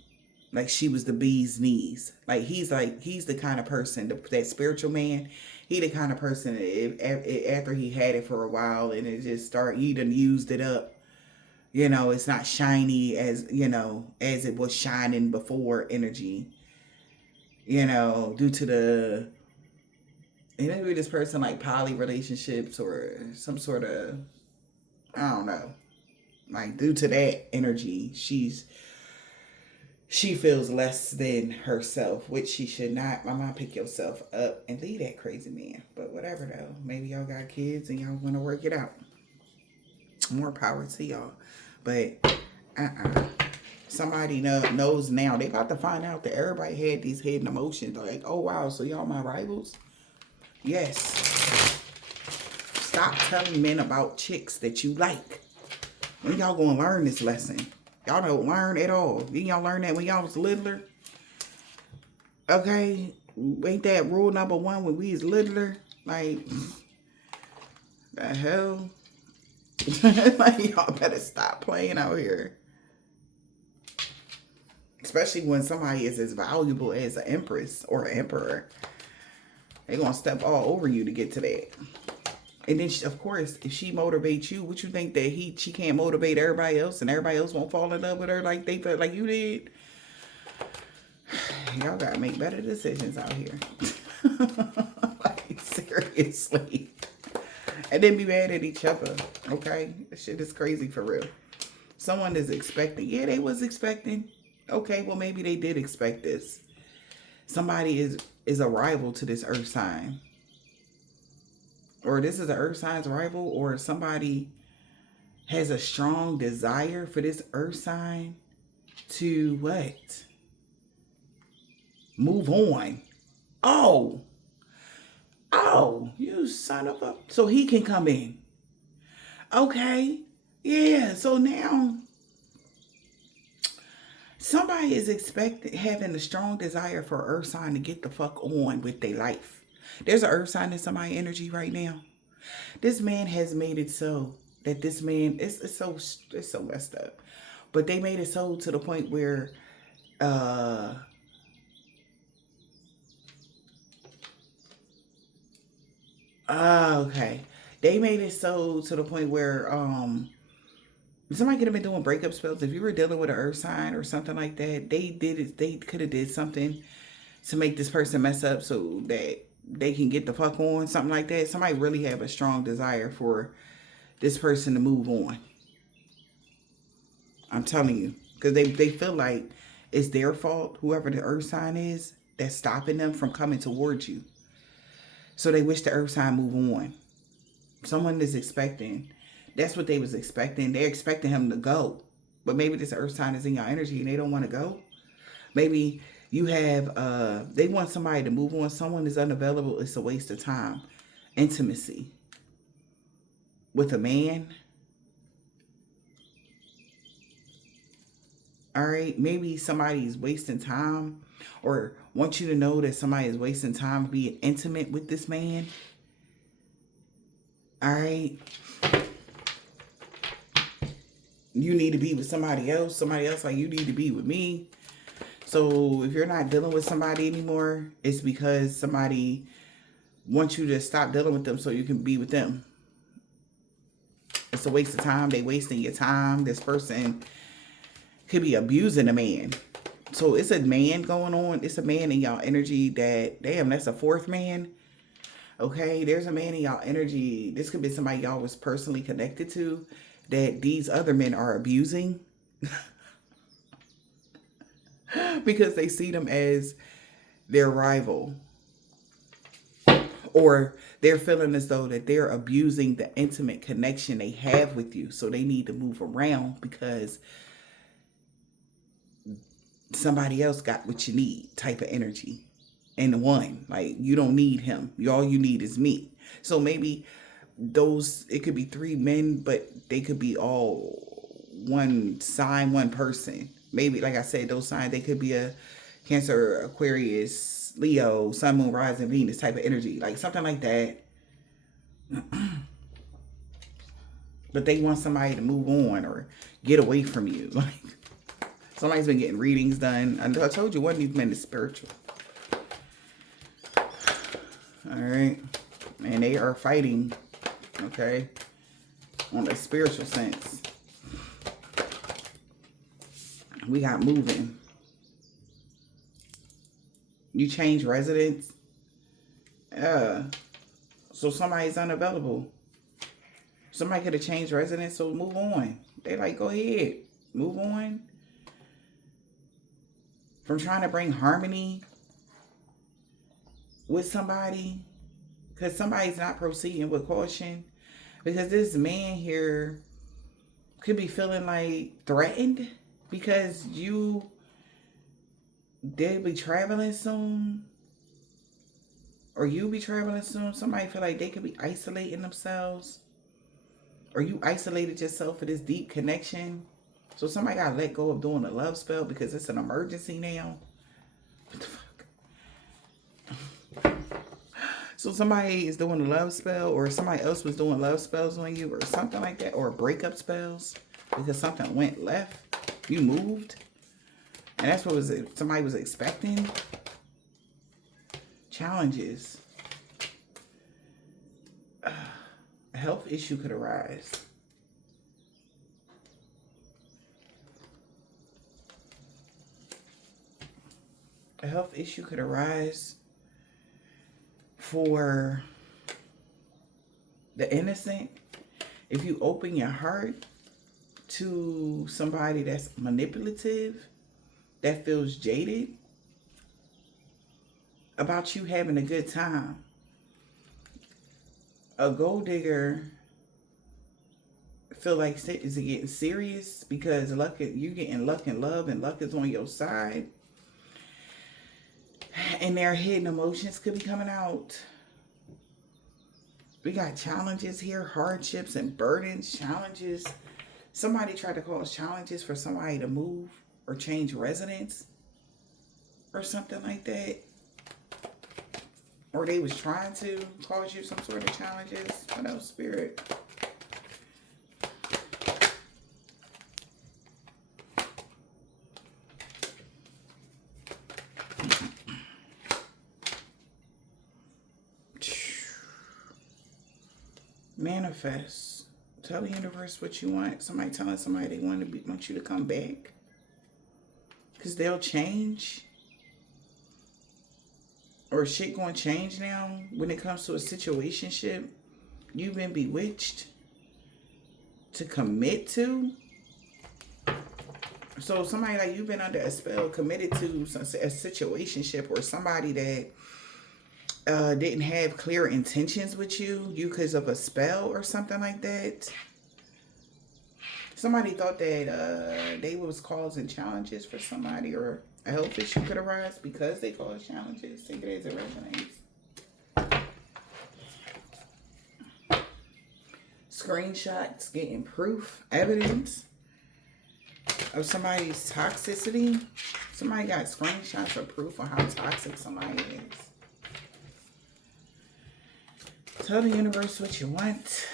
Like she was the bee's knees. He's the kind of person, that spiritual man. He the kind of person after he had it for a while and it just he done used it up. It's not shiny as as it was shining before energy. Due to the maybe this person like poly relationships or some sort of, I don't know. Like due to that energy, she feels less than herself, which she should not. Mama, pick yourself up and leave that crazy man. But whatever though. Maybe y'all got kids and y'all want to work it out. More power to y'all. But somebody knows now. They about to find out that everybody had these hidden emotions. Like, oh wow, so y'all my rivals? Yes. Stop telling men about chicks that you like. When y'all gonna learn this lesson? Y'all don't learn at all. Didn't y'all learn that when y'all was littler? Okay? Ain't that rule number one when we was littler? Like, the hell? Like, y'all better stop playing out here. Especially when somebody is as valuable as an empress or an emperor. They gonna step all over you to get to that. And then, of course, if she motivates you, what you think that she can't motivate everybody else and everybody else won't fall in love with her like they felt like you did? Y'all gotta make better decisions out here. Like, seriously. And then be mad at each other, okay? This shit is crazy for real. Someone is expecting. Yeah, they was expecting. Okay, well, maybe they did expect this. Somebody is a rival to this earth sign. Or this is an earth sign's rival, or somebody has a strong desire for this earth sign to what? Move on. Oh, you son of a... So he can come in. Okay. Yeah, so now somebody is having a strong desire for earth sign to get the fuck on with their life. There's an earth sign in somebody's energy right now. This man has made it so that this man, it's so messed up. But they made it so to the point where okay. They made it so to the point where somebody could have been doing breakup spells. If you were dealing with an earth sign or something like that, they could have did something to make this person mess up so that they can get the fuck on, something like that. Somebody really have a strong desire for this person to move on. I'm telling you. Because they feel like it's their fault, whoever the earth sign is, that's stopping them from coming towards you. So they wish the earth sign move on. Someone is expecting. That's what they was expecting. They're expecting him to go. But maybe this earth sign is in your energy and they don't want to go. Maybe you have, they want somebody to move on. Someone is unavailable. It's a waste of time. Intimacy with a man. All right. Maybe somebody's wasting time or want you to know that somebody is wasting time being intimate with this man. All right. You need to be with somebody else. Somebody else like you need to be with me. So if you're not dealing with somebody anymore, it's because somebody wants you to stop dealing with them so you can be with them. It's a waste of time. They wasting your time. This person could be abusing a man. So it's a man going on. It's a man in y'all energy that, damn, that's a fourth man. Okay, there's a man in y'all energy. This could be somebody y'all was personally connected to that these other men are abusing. Because they see them as their rival. Or they're feeling as though that they're abusing the intimate connection they have with you. So they need to move around because somebody else got what you need type of energy. And one, like, you don't need him. All you need is me. So maybe it could be three men, but they could be all one sign, one person. Maybe, like I said, those signs, they could be a Cancer, Aquarius, Leo, Sun, Moon, Rising, Venus type of energy. Like something like that. But they want somebody to move on or get away from you. Like, Somebody's been getting readings done. I told you one of these men is spiritual. Alright. And they are fighting. Okay. On a spiritual sense. We got moving. You change residence. So somebody's unavailable. Somebody could have changed residence, so move on. They like, go ahead. Move on. From trying to bring harmony with somebody. Because somebody's not proceeding with caution. Because this man here could be feeling like threatened. Because they'll be traveling soon. Or you be traveling soon. Somebody feel like they could be isolating themselves. Or you isolated yourself for this deep connection. So somebody got to let go of doing a love spell because it's an emergency now. What the fuck? So somebody is doing a love spell, or somebody else was doing love spells on you or something like that. Or breakup spells because something went left. You moved. And that's what somebody was expecting. Challenges. A health issue could arise. A health issue could arise for the innocent. If you open your heart to somebody that's manipulative, that feels jaded about you having a good time. A gold digger feel like is it getting serious because you getting luck and love and luck is on your side. And their hidden emotions could be coming out. We got challenges here, hardships and burdens, challenges. Somebody tried to cause challenges for somebody to move or change residence or something like that. Or they was trying to cause you some sort of challenges. What else, Spirit? Manifest. Tell the universe what you want. Somebody telling somebody they want you to come back. Because they'll change. Or shit going to change now when it comes to a situationship you've been bewitched to commit to. So somebody like you've been under a spell, committed to a situationship, or somebody that didn't have clear intentions with you because of a spell or something like that. Somebody thought that they was causing challenges for somebody, or a health issue could arise because they cause challenges. Take it as it resonates. Screenshots, getting proof, evidence of somebody's toxicity. Somebody got screenshots or proof of how toxic somebody is. Tell the universe what you want.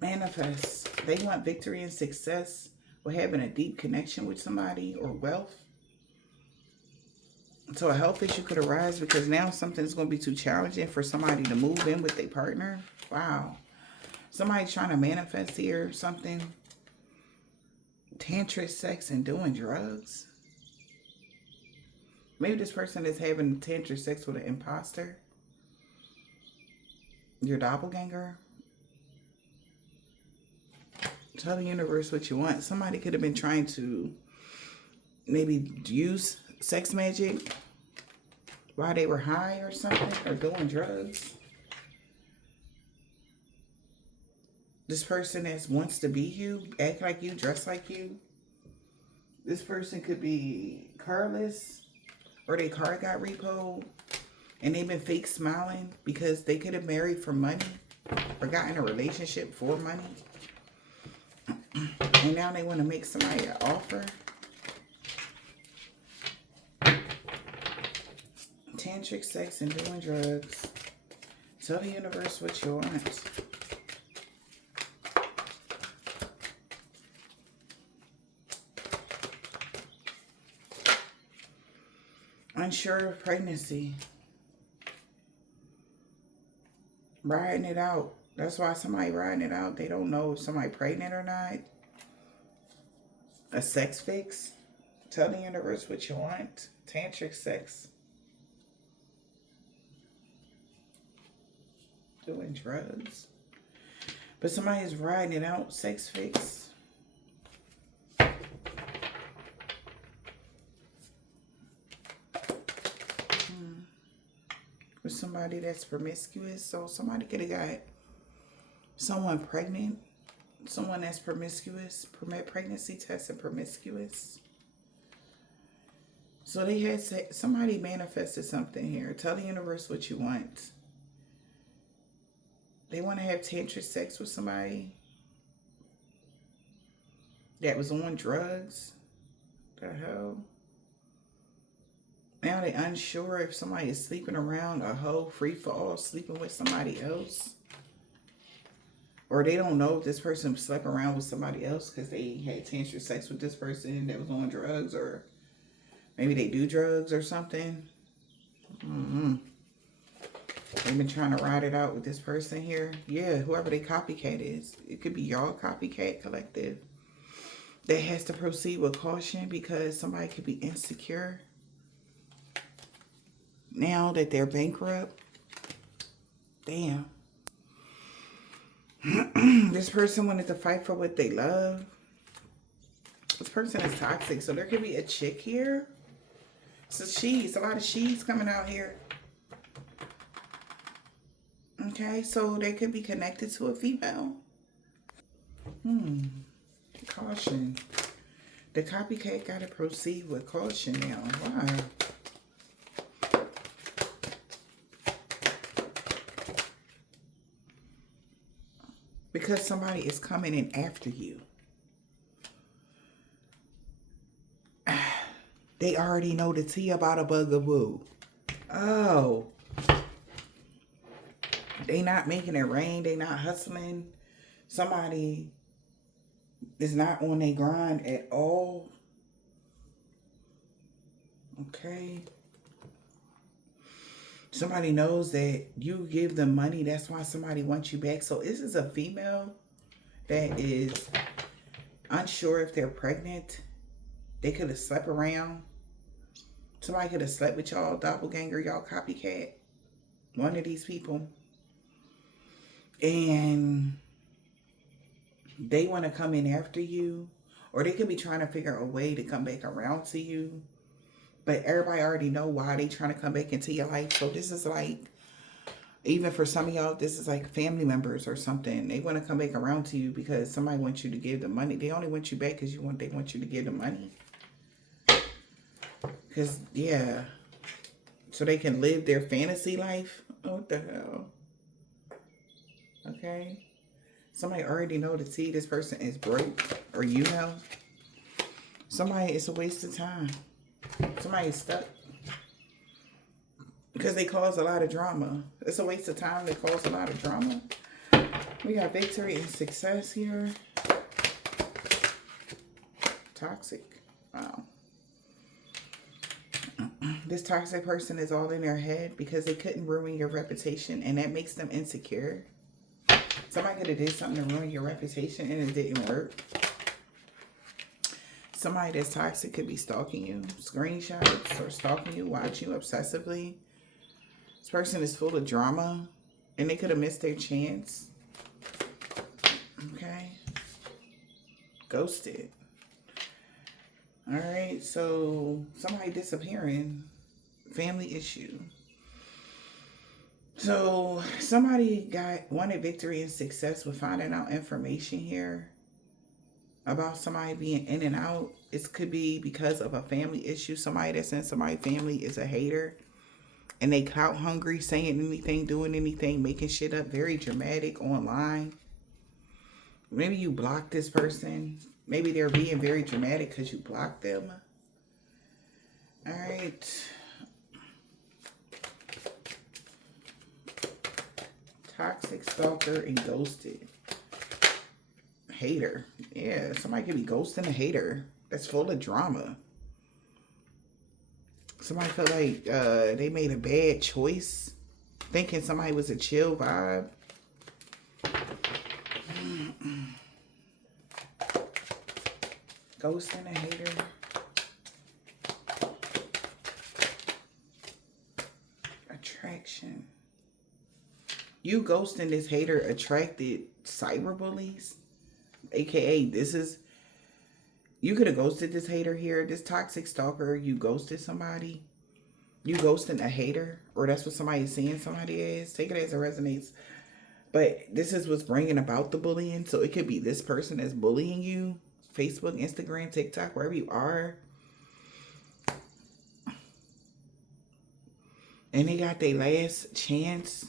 Manifest. They want victory and success, or having a deep connection with somebody, or wealth. So a health issue could arise because now something's going to be too challenging for somebody to move in with their partner. Wow. Somebody's trying to manifest here something. Tantric sex and doing drugs. Maybe this person is having tantric sex with an imposter. Your doppelganger. Tell the universe what you want. Somebody could have been trying to maybe use sex magic while they were high or something, or doing drugs. This person that wants to be you, act like you, dress like you. This person could be carless, or their car got repoed and they've been fake smiling because they could have married for money or got in a relationship for money. And now they want to make somebody an offer. Tantric sex and doing drugs. Tell the universe what you want. Unsure of pregnancy. Riding it out. That's why somebody riding it out. They don't know if somebody pregnant or not. A sex fix. Tell the universe what you want. Tantric sex. Doing drugs. But somebody's riding it out. Sex fix. With somebody that's promiscuous. So somebody could have got someone pregnant. Someone that's promiscuous. Pregnancy test and promiscuous. So they had somebody manifested something here. Tell the universe what you want. They want to have tantric sex with somebody that was on drugs. The hell? Now they unsure if somebody is sleeping around a hoe, free for all, sleeping with somebody else. Or they don't know if this person slept around with somebody else because they had tantric sex with this person that was on drugs, or maybe they do drugs or something. They've been trying to ride it out with this person here. Yeah, whoever they copycat is. It could be y'all copycat collective. That has to proceed with caution because somebody could be insecure. Now that they're bankrupt. Damn. This person wanted to fight for what they love. This person is toxic. So there could be a chick here. So she's, a lot of she's coming out here. Okay, so they could be connected to a female. Caution. The copycat got to proceed with caution now. Why? Because somebody is coming in after you. They already know the tea about a bugaboo. Oh. They not making it rain. They not hustling. Somebody is not on their grind at all. Okay. Somebody knows that you give them money. That's why somebody wants you back. So this is a female that is unsure if they're pregnant. They could have slept around. Somebody could have slept with y'all, doppelganger, y'all copycat. One of these people. And they want to come in after you. Or they could be trying to figure a way to come back around to you. But everybody already know why they trying to come back into your life. So this is like, even for some of y'all, this is like family members or something. They want to come back around to you because somebody wants you to give them money. They only want you back because they want you to give them money. Because, yeah. So they can live their fantasy life. Oh, what the hell? Okay. Somebody already know the tea. This person is broke. Or you know. Somebody, it's a waste of time. Somebody is stuck. Because they cause a lot of drama. It's a waste of time. They cause a lot of drama. We got victory and success here. Toxic. Wow. This toxic person is all in their head because they couldn't ruin your reputation. And that makes them insecure. Somebody could have did something to ruin your reputation and it didn't work. Somebody that's toxic could be stalking you, screenshots, or stalking you, watching you obsessively. This person is full of drama, and they could have missed their chance. Okay. Ghosted. All right, so somebody disappearing. Family issue. So somebody wanted victory and success with finding out information here about somebody being in and out. It could be because of a family issue. Somebody that's in somebody's family is a hater. And they clout hungry, saying anything, doing anything, making shit up. Very dramatic online. Maybe you blocked this person. Maybe they're being very dramatic because you blocked them. All right. Toxic, stalker, and ghosted. Hater. Yeah, somebody could be ghosting a hater. That's full of drama. Somebody felt like they made a bad choice. Thinking somebody was a chill vibe. Ghost and a hater. Attraction. You ghosting this hater attracted cyberbullies. AKA, this is... You could have ghosted this hater here. This toxic stalker, you ghosted somebody. You ghosting a hater. Or that's what somebody's seeing somebody as. Take it as it resonates. But this is what's bringing about the bullying. So it could be this person that's bullying you. Facebook, Instagram, TikTok, wherever you are. And they got their last chance.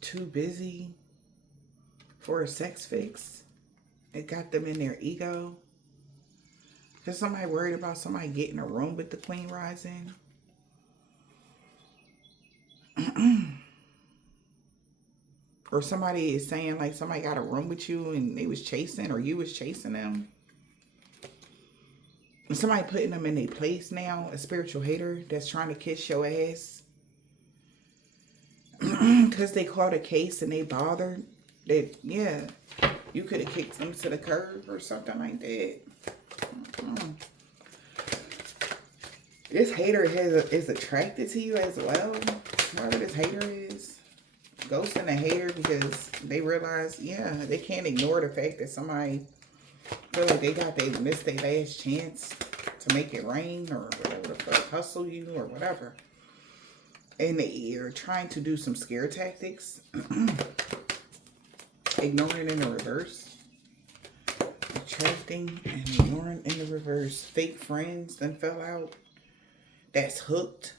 Too busy for a sex fix. It got them in their ego. Because somebody worried about somebody getting a room with the Queen rising. Or somebody is saying like somebody got a room with you and they was chasing, or you was chasing them. And somebody putting them in their place now. A spiritual hater that's trying to kiss your ass. Because they caught a case and they bothered. That, yeah, you could have kicked them to the curb or something like that. This hater is attracted to you as well. Whoever this hater is. Ghosting a hater because they realize, yeah, they can't ignore the fact that somebody feel like they missed their last chance to make it rain or whatever the fuck, hustle you or whatever. And they are trying to do some scare tactics. Ignoring in the reverse. Attracting and ignoring in the reverse. Fake friends then fell out. That's hooked.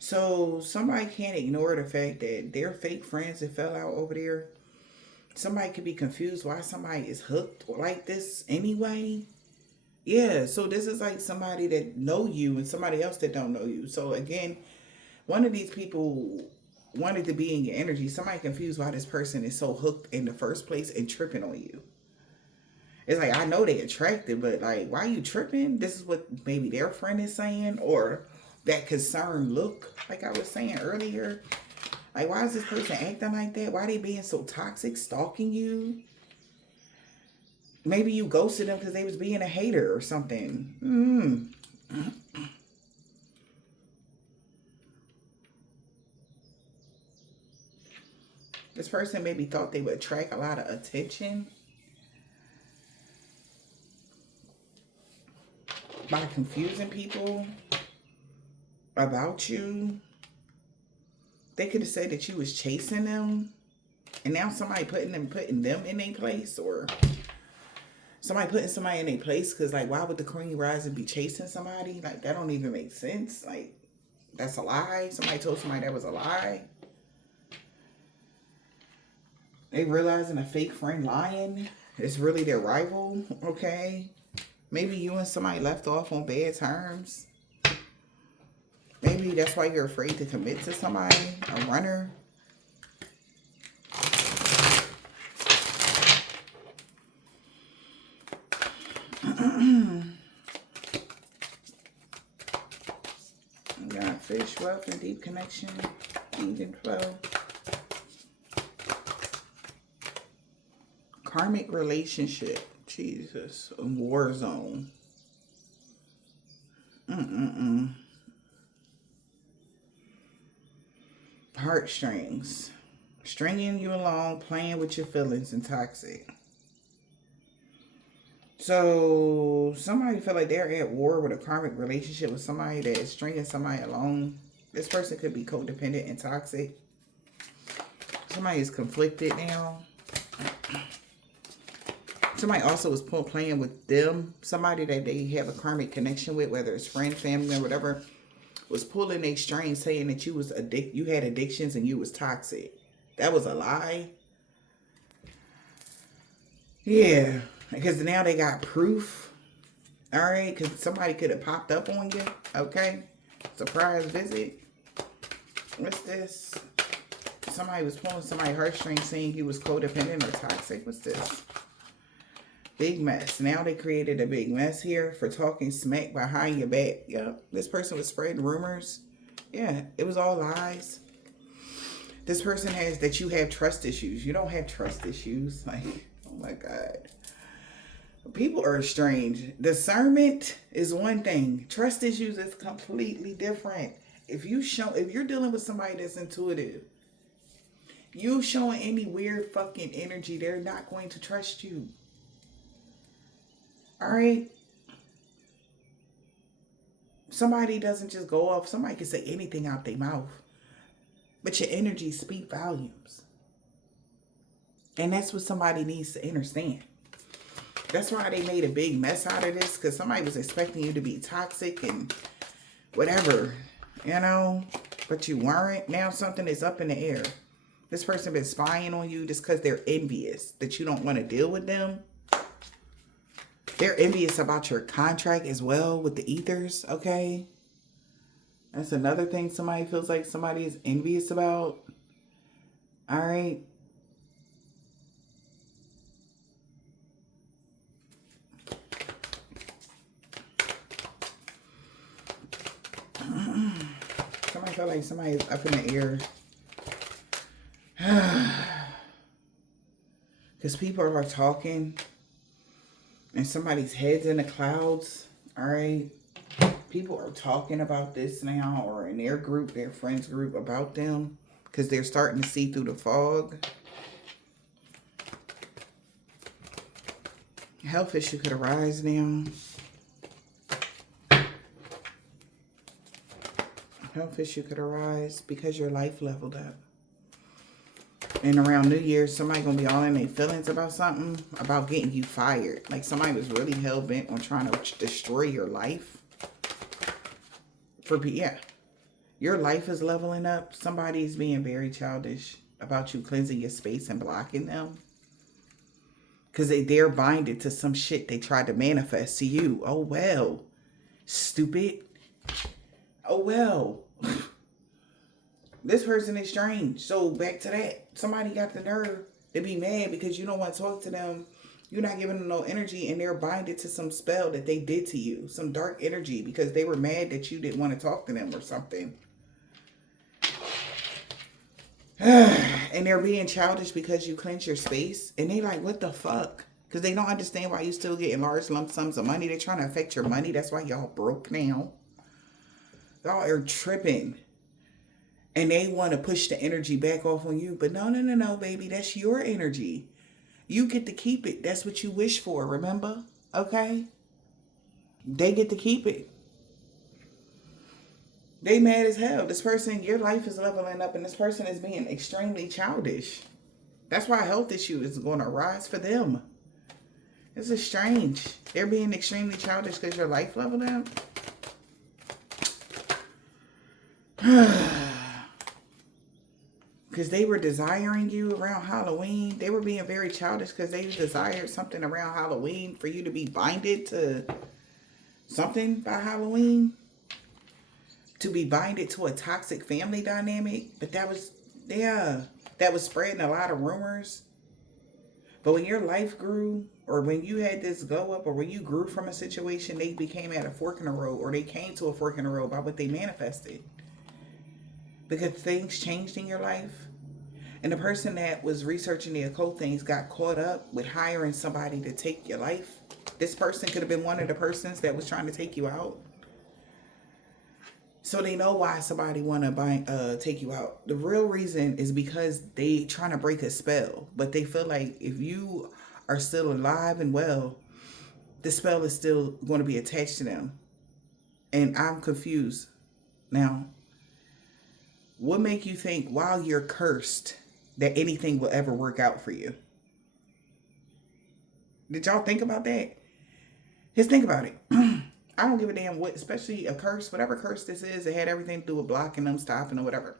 So somebody can't ignore the fact that they're fake friends that fell out over there. Somebody could be confused why somebody is hooked like this anyway. Yeah, so this is like somebody that know you and somebody else that don't know you. So again, one of these people wanted to be in your energy. Somebody confused why this person is so hooked in the first place and tripping on you. It's like, I know they attracted, but like, why are you tripping? This is what maybe their friend is saying, or that concerned look, like I was saying earlier. Like, why is this person acting like that? Why are they being so toxic, stalking you? Maybe you ghosted them because they was being a hater or something. This person maybe thought they would attract a lot of attention by confusing people about you. They could have said that you was chasing them, and now somebody putting them in their place, or somebody putting somebody in their place. Because like, why would the Queen rising be chasing somebody? Like, that don't even make sense. Like, that's a lie. Somebody told somebody that was a lie. They realizing a fake friend lying is really their rival. Okay, maybe you and somebody left off on bad terms. Maybe that's why you're afraid to commit to somebody, a runner. We got fish, wealth, and deep connection, even flow. Karmic relationship, Jesus, a war zone. Heartstrings, stringing you along, playing with your feelings, and toxic. So somebody feel like they're at war with a karmic relationship with somebody that is stringing somebody along. This person could be codependent and toxic. Somebody is conflicted now. Somebody also was playing with them. Somebody that they have a karmic connection with, whether it's friend, family, or whatever, was pulling a string saying that you was you had addictions and you was toxic. That was a lie. Yeah, because now they got proof. All right, because somebody could have popped up on you. Okay, surprise visit. What's this? Somebody was pulling somebody's heartstrings saying you was codependent or toxic. What's this? Big mess. Now they created a big mess here for talking smack behind your back. Yep. This person was spreading rumors. Yeah, it was all lies. This person has that you have trust issues. You don't have trust issues. Like, oh my God. People are strange. Discernment is one thing. Trust issues is completely different. If you're dealing with somebody that's intuitive, you showing any weird fucking energy, they're not going to trust you. All right? Somebody doesn't just go off. Somebody can say anything out their mouth. But your energy speak volumes. And that's what somebody needs to understand. That's why they made a big mess out of this. Because somebody was expecting you to be toxic and whatever. You know? But you weren't. Now something is up in the air. This person been spying on you just because they're envious. That you don't want to deal with them. They're envious about your contract as well with the ethers. Okay? That's another thing somebody feels like somebody is envious about. All right. Somebody feel like somebody is up in the air. Because people are talking. And somebody's head's in the clouds. All right. People are talking about this now, or in their group, their friends group, about them, because they're starting to see through the fog. Health issue could arise now. Health issue could arise because your life leveled up. And around New Year's, somebody gonna be all in their feelings about something, about getting you fired. Like somebody was really hell-bent on trying to destroy your life. Yeah, your life is leveling up. Somebody's being very childish about you cleansing your space and blocking them. Because they're binded to some shit they tried to manifest to you. Oh, well. Stupid. Oh, well. This person is strange. So back to that. Somebody got the nerve to be mad because you don't want to talk to them. You're not giving them no energy, and they're binded to some spell that they did to you. Some dark energy because they were mad that you didn't want to talk to them or something. And they're being childish because you cleanse your space. And they like, what the fuck? Because they don't understand why you still getting large lump sums of money. They're trying to affect your money. That's why y'all broke now. Y'all are tripping. And they want to push the energy back off on you. But no, baby. That's your energy. You get to keep it. That's what you wish for, remember? Okay? They get to keep it. They mad as hell. This person, your life is leveling up, and this person is being extremely childish. That's why a health issue is going to arise for them. This is strange. They're being extremely childish because your life leveled up. Because they were desiring you around Halloween. They were being very childish because they desired something around Halloween for you to be binded to something by Halloween. To be binded to a toxic family dynamic. But that was, that was spreading a lot of rumors. But when your life grew, or when you had this go up, or when you grew from a situation, they became at a fork in the road, or they came to a fork in the road by what they manifested. Because things changed in your life. And the person that was researching the occult things got caught up with hiring somebody to take your life. This person could have been one of the persons that was trying to take you out. So they know why somebody want to take you out. The real reason is because they trying to break a spell. But they feel like if you are still alive and well, the spell is still going to be attached to them. And I'm confused. Now, what make you think while you're cursed that anything will ever work out for you? Did y'all think about that? Just think about it. I don't give a damn what, especially a curse, whatever curse this is, it had everything to do with blocking them, stopping or whatever.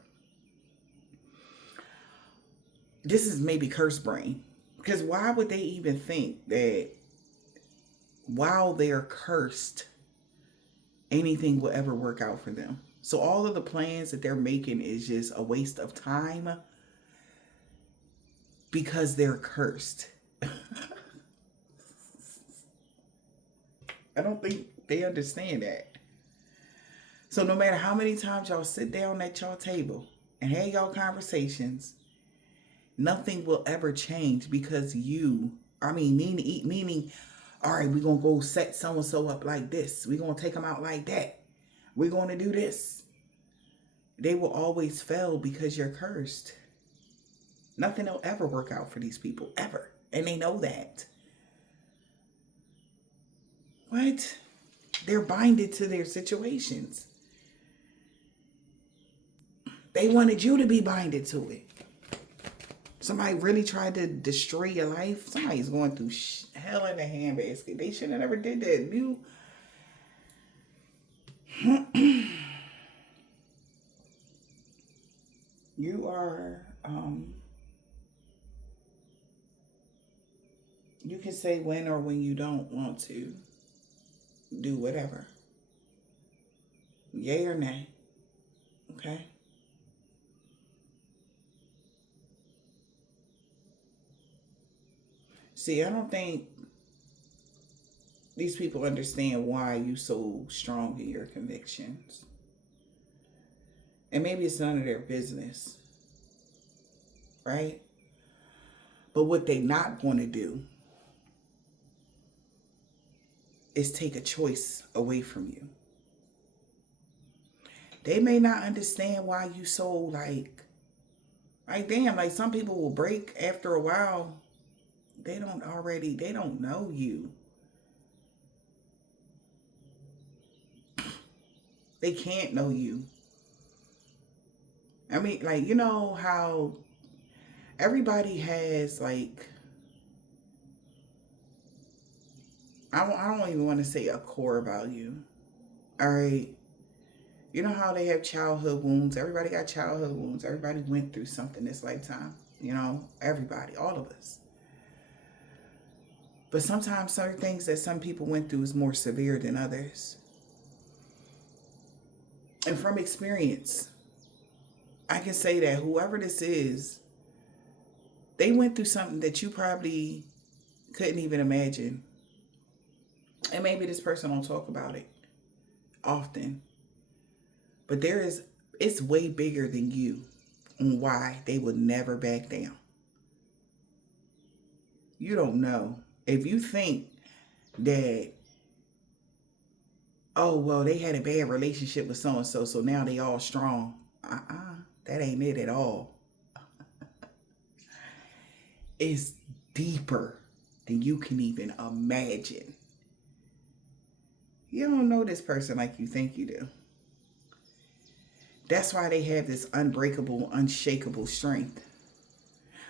This is maybe curse brain. Because why would they even think that while they're cursed, anything will ever work out for them? So all of the plans that they're making is just a waste of time because they're cursed. I don't think they understand that. So no matter how many times y'all sit down at y'all table and have y'all conversations, nothing will ever change because meaning, all right, we're going to go set so-and-so up like this. We're going to take them out like that. We're going to do this. They will always fail because you're cursed. Nothing will ever work out for these people, ever. And they know that. What? They're binded to their situations. They wanted you to be binded to it. Somebody really tried to destroy your life. Somebody's going through hell in a handbasket. They should have never did that. You are, you can say when or when you don't want to do whatever. Yay or nay. Okay? See, I don't think these people understand why you so strong in your convictions. And maybe it's none of their business. Right? But what they not going to do is take a choice away from you. They may not understand why you so like damn, like some people will break after a while. They don't know you. They can't know you. I mean, like, you know how everybody has like, I don't even want to say a core value. All right. You know how they have childhood wounds? Everybody got childhood wounds. Everybody went through something this lifetime. You know, everybody, all of us. But sometimes certain things that some people went through is more severe than others. And from experience, I can say that whoever this is, they went through something that you probably couldn't even imagine. And maybe this person don't talk about it often. But it's way bigger than you on why they would never back down. You don't know. If you think that, oh, well, they had a bad relationship with so-and-so, so now they all strong. That ain't it at all. It's deeper than you can even imagine. You don't know this person like you think you do. That's why they have this unbreakable, unshakable strength.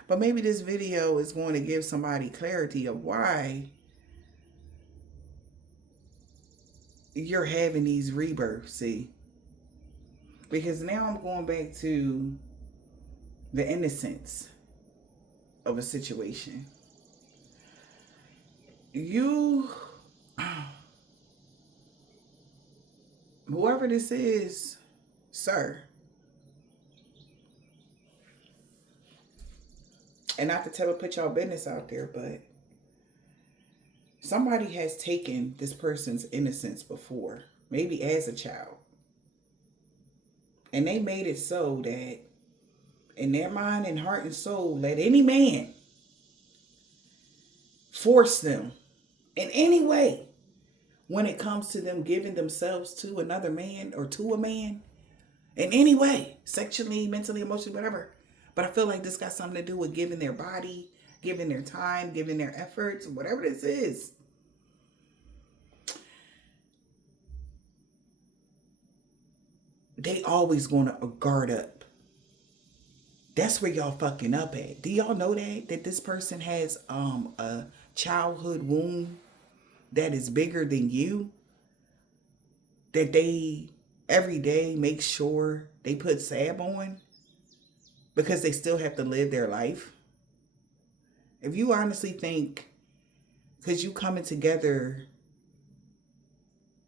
But maybe this video is going to give somebody clarity of why you're having these rebirths, see? Because now I'm going back to the innocence of a situation. Whoever this is, sir, and not to put y'all business out there, but somebody has taken this person's innocence before, maybe as a child. And they made it so that in their mind and heart and soul, let any man force them in any way when it comes to them giving themselves to another man or to a man in any way, sexually, mentally, emotionally, whatever. But I feel like this got something to do with giving their body, giving their time, giving their efforts, whatever this is. They always going to guard up. That's where y'all fucking up at. Do y'all know that this person has a childhood wound that is bigger than you? That they every day make sure they put salve on because they still have to live their life? If you honestly think, because you coming together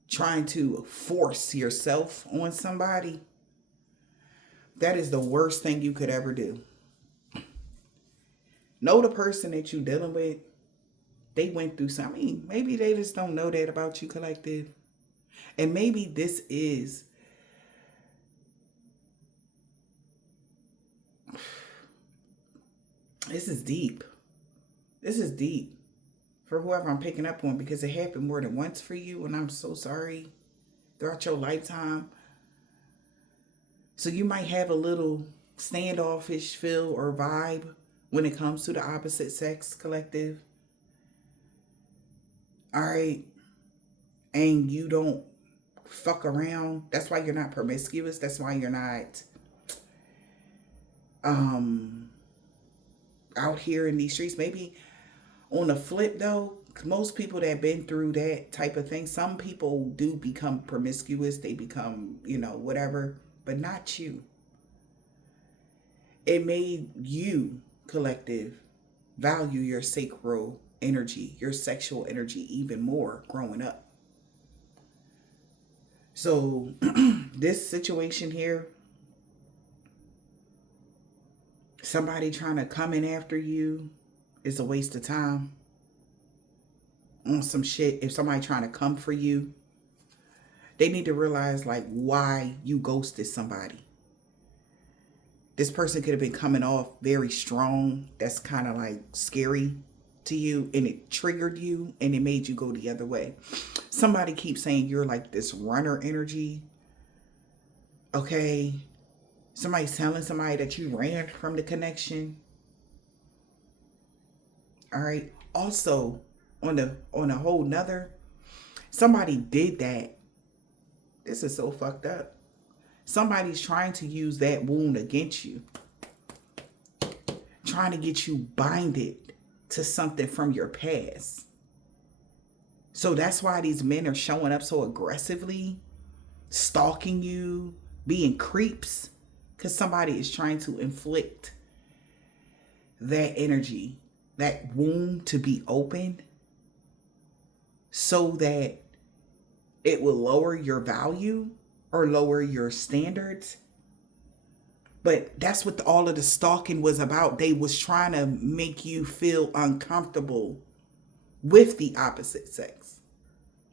trying to force yourself on somebody, that is the worst thing you could ever do. Know the person that you dealing with. They went through something. Maybe they just don't know that about you, collective. And maybe this is deep. This is deep for whoever I'm picking up on, because it happened more than once for you, and I'm so sorry, throughout your lifetime. So you might have a little standoffish feel or vibe when it comes to the opposite sex, collective. All right. And you don't fuck around. That's why you're not promiscuous. That's why you're not out here in these streets. Maybe on the flip though, most people that have been through that type of thing, some people do become promiscuous. They become, whatever, but not you. It made you, collective, value your sacral energy, your sexual energy even more growing up. So this situation here, somebody trying to come in after you, is a waste of time. On some shit, if somebody trying to come for you, they need to realize like why you ghosted somebody. This person could have been coming off very strong. That's kind of like scary to you, and it triggered you and it made you go the other way. Somebody keeps saying you're like this runner energy. Okay. Somebody's telling somebody that you ran from the connection. All right. Also, on a whole nother, somebody did that. This is so fucked up. Somebody's trying to use that wound against you. Trying to get you binded to something from your past. So that's why these men are showing up so aggressively, stalking you, being creeps, because somebody is trying to inflict that energy, that wound to be opened, so that it will lower your value or lower your standards. But that's what all of the stalking was about. They was trying to make you feel uncomfortable with the opposite sex.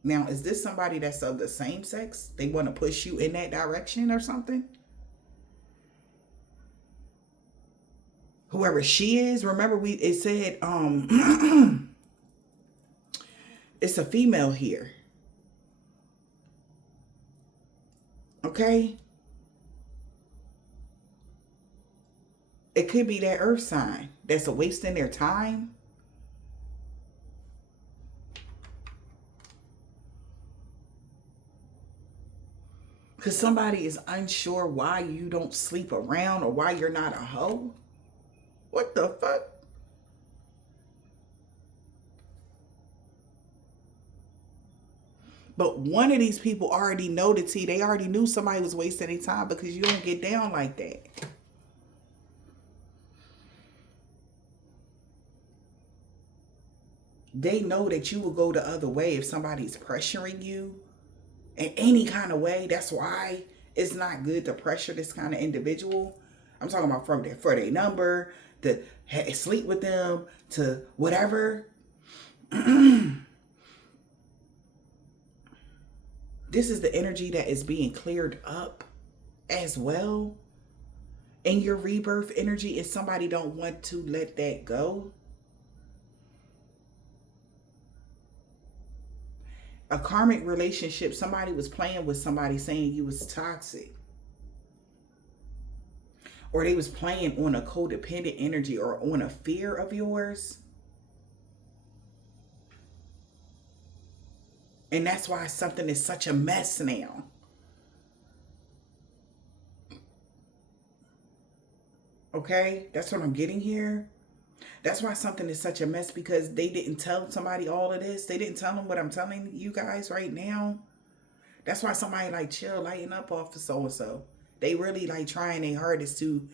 Now, is this somebody that's of the same sex? They want to push you in that direction or something? Whoever she is, remember it said it's a female here. Okay? It could be that earth sign that's wasting their time. Because somebody is unsure why you don't sleep around or why you're not a hoe. What the fuck? But one of these people already know the tea. They already knew somebody was wasting their time, because you don't get down like that. They know that you will go the other way if somebody's pressuring you in any kind of way. That's why it's not good to pressure this kind of individual. I'm talking about for their number, to sleep with them, to whatever. This is the energy that is being cleared up as well. In your rebirth energy, if somebody don't want to let that go. A karmic relationship, somebody was playing with somebody saying you was toxic. Or they was playing on a codependent energy or on a fear of yours. And that's why something is such a mess now. Okay? That's what I'm getting here. That's why something is such a mess, because they didn't tell somebody all of this. They didn't tell them what I'm telling you guys right now. That's why somebody like chill, lighten up off of so-and-so. They really like trying their hardest to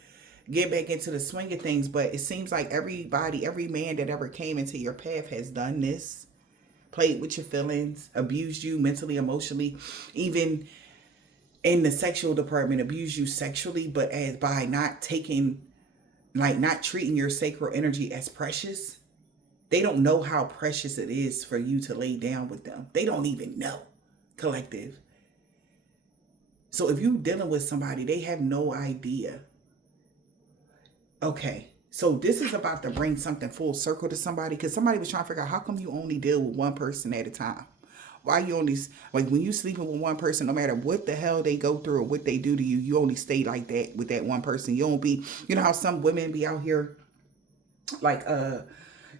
get back into the swing of things. But it seems like everybody, every man that ever came into your path has done this. Played with your feelings, abused you mentally, emotionally, even in the sexual department, abused you sexually, but by not taking like not treating your sacral energy as precious. They don't know how precious it is for you to lay down with them. They don't even know, collective. So if you're dealing with somebody, they have no idea. Okay, so this is about to bring something full circle to somebody, because somebody was trying to figure out how come you only deal with one person at a time. Why you only, like when you sleeping with one person, no matter what the hell they go through or what they do to you, you only stay like that with that one person. You don't be, you know how some women be out here like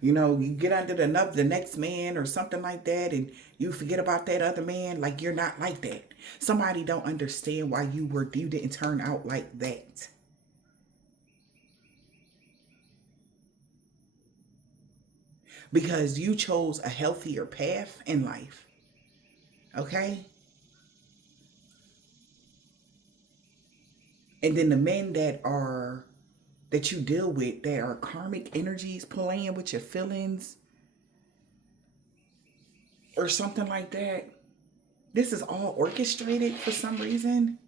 you know, you get under the next man or something like that, and you forget about that other man. Like, you're not like that. Somebody don't understand why you didn't turn out like that. Because you chose a healthier path in life. Okay? And then the men that you deal with that are karmic energies playing with your feelings or something like that. This is all orchestrated for some reason.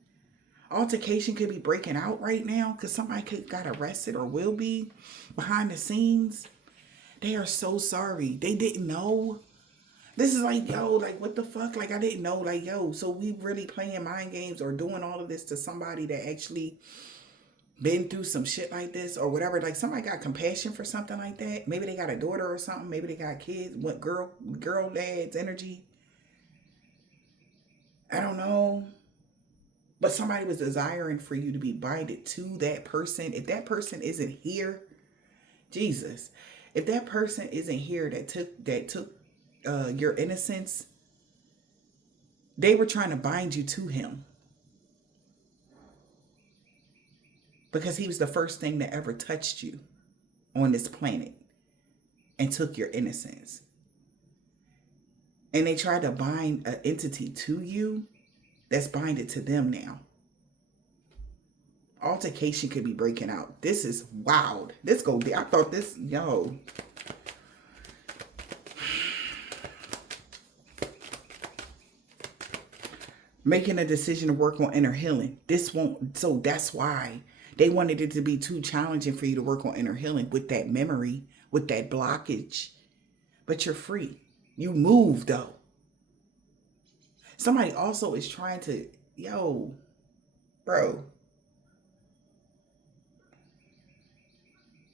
Altercation could be breaking out right now because somebody could got arrested or will be behind the scenes. They are so sorry. They didn't know. This is like, yo, like, what the fuck? Like, I didn't know. Like, yo, so we really playing mind games or doing all of this to somebody that actually been through some shit like this or whatever. Like, somebody got compassion for something like that. Maybe they got a daughter or something. Maybe they got kids. What girl dad's energy? I don't know. But somebody was desiring for you to be binded to that person. If that person isn't here, Jesus, if that person isn't here that took your innocence, they were trying to bind you to him. Because he was the first thing that ever touched you on this planet and took your innocence. And they tried to bind an entity to you that's binded to them now. Altercation could be breaking out. This is wild. This go. I thought this, yo. Making a decision to work on inner healing. This won't. So that's why they wanted it to be too challenging for you to work on inner healing with that memory, with that blockage. But you're free. You move though. Somebody also is trying to, yo, bro.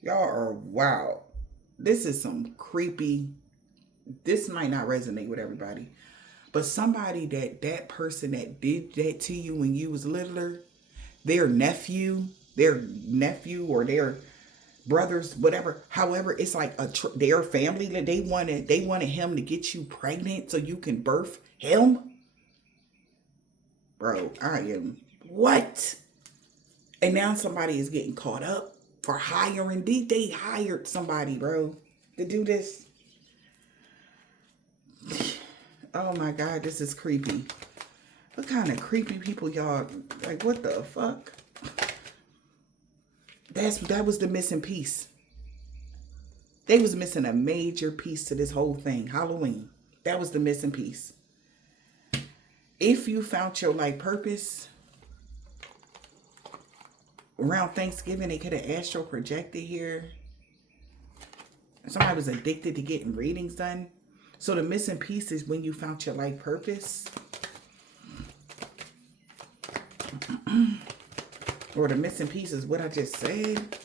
Y'all are wow. This is some creepy. This might not resonate with everybody. But somebody that person that did that to you when you was littler, their nephew or their brothers, whatever. However, it's like their family that they wanted him to get you pregnant so you can birth him. Bro, I am what? And now somebody is getting caught up for hiring. They hired somebody, bro, to do this. Oh my God, this is creepy. What kind of creepy people y'all, like, what the fuck? That was the missing piece. They was missing a major piece to this whole thing. Halloween. That was the missing piece. If you found your life purpose around Thanksgiving, they could have astral projected here. Somebody was addicted to getting readings done. So the missing piece is when you found your life purpose. Or the missing piece is what I just said.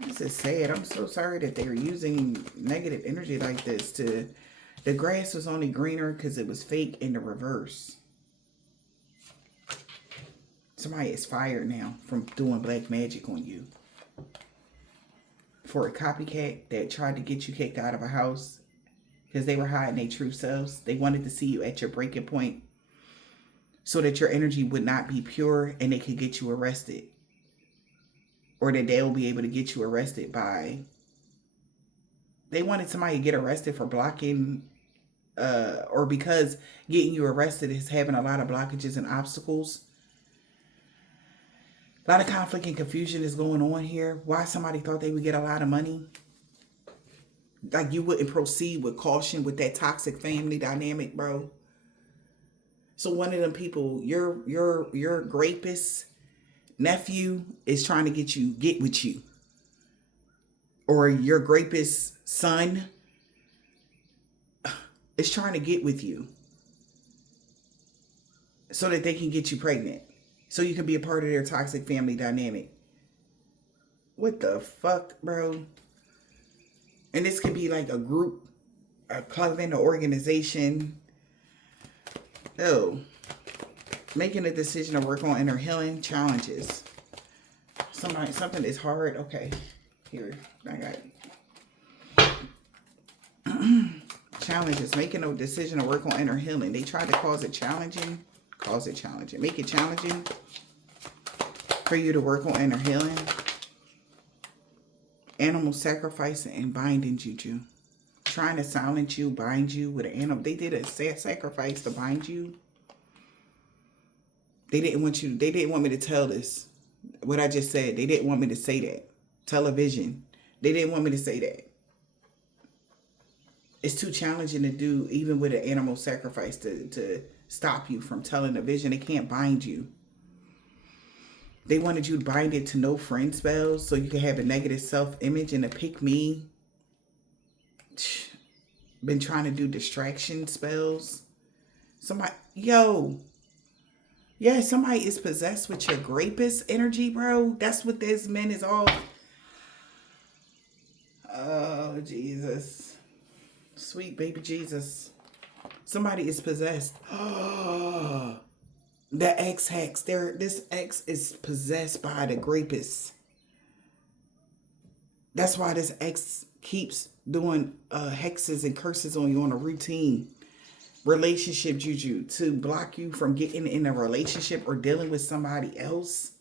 This is sad. I'm so sorry that they're using negative energy like this. The grass was only greener because it was fake in the reverse. Somebody is fired now from doing black magic on you. For a copycat that tried to get you kicked out of a house because they were hiding their true selves. They wanted to see you at your breaking point so that your energy would not be pure and they could get you arrested. Or that they'll be able to get you arrested by... They wanted somebody to get arrested for blocking... or because getting you arrested is having a lot of blockages and obstacles. A lot of conflict and confusion is going on here. Why somebody thought they would get a lot of money. Like you wouldn't proceed with caution with that toxic family dynamic, bro. So one of them people, your rapist nephew is trying to get with you. or your rapist son is trying to get with you so that they can get you pregnant, so you can be a part of their toxic family dynamic. What the fuck, bro? And this could be like a group, a coven, an organization. Oh, making a decision to work on inner healing challenges. Something is hard. Okay, here I got it. Challenges. Making a decision to work on inner healing. They tried to cause it challenging. Make it challenging for you to work on inner healing. Animal sacrificing and binding juju. Trying to silence you, bind you with an animal. They did a sacrifice to bind you. They didn't want me to tell this. What I just said. They didn't want me to say that. Television. They didn't want me to say that. It's too challenging to do, even with an animal sacrifice, to stop you from telling the vision. They can't bind you. They wanted you to bind it to no friend spells so you can have a negative self-image and a pick me. Been trying to do distraction spells. Somebody is possessed with your rapist energy, bro. That's what this man is all. Oh, Jesus. Sweet baby Jesus. Somebody is possessed. Oh. The ex-hex. This ex is possessed by the rapist. That's why this ex keeps doing hexes and curses on you on a routine. Relationship juju. To block you from getting in a relationship or dealing with somebody else.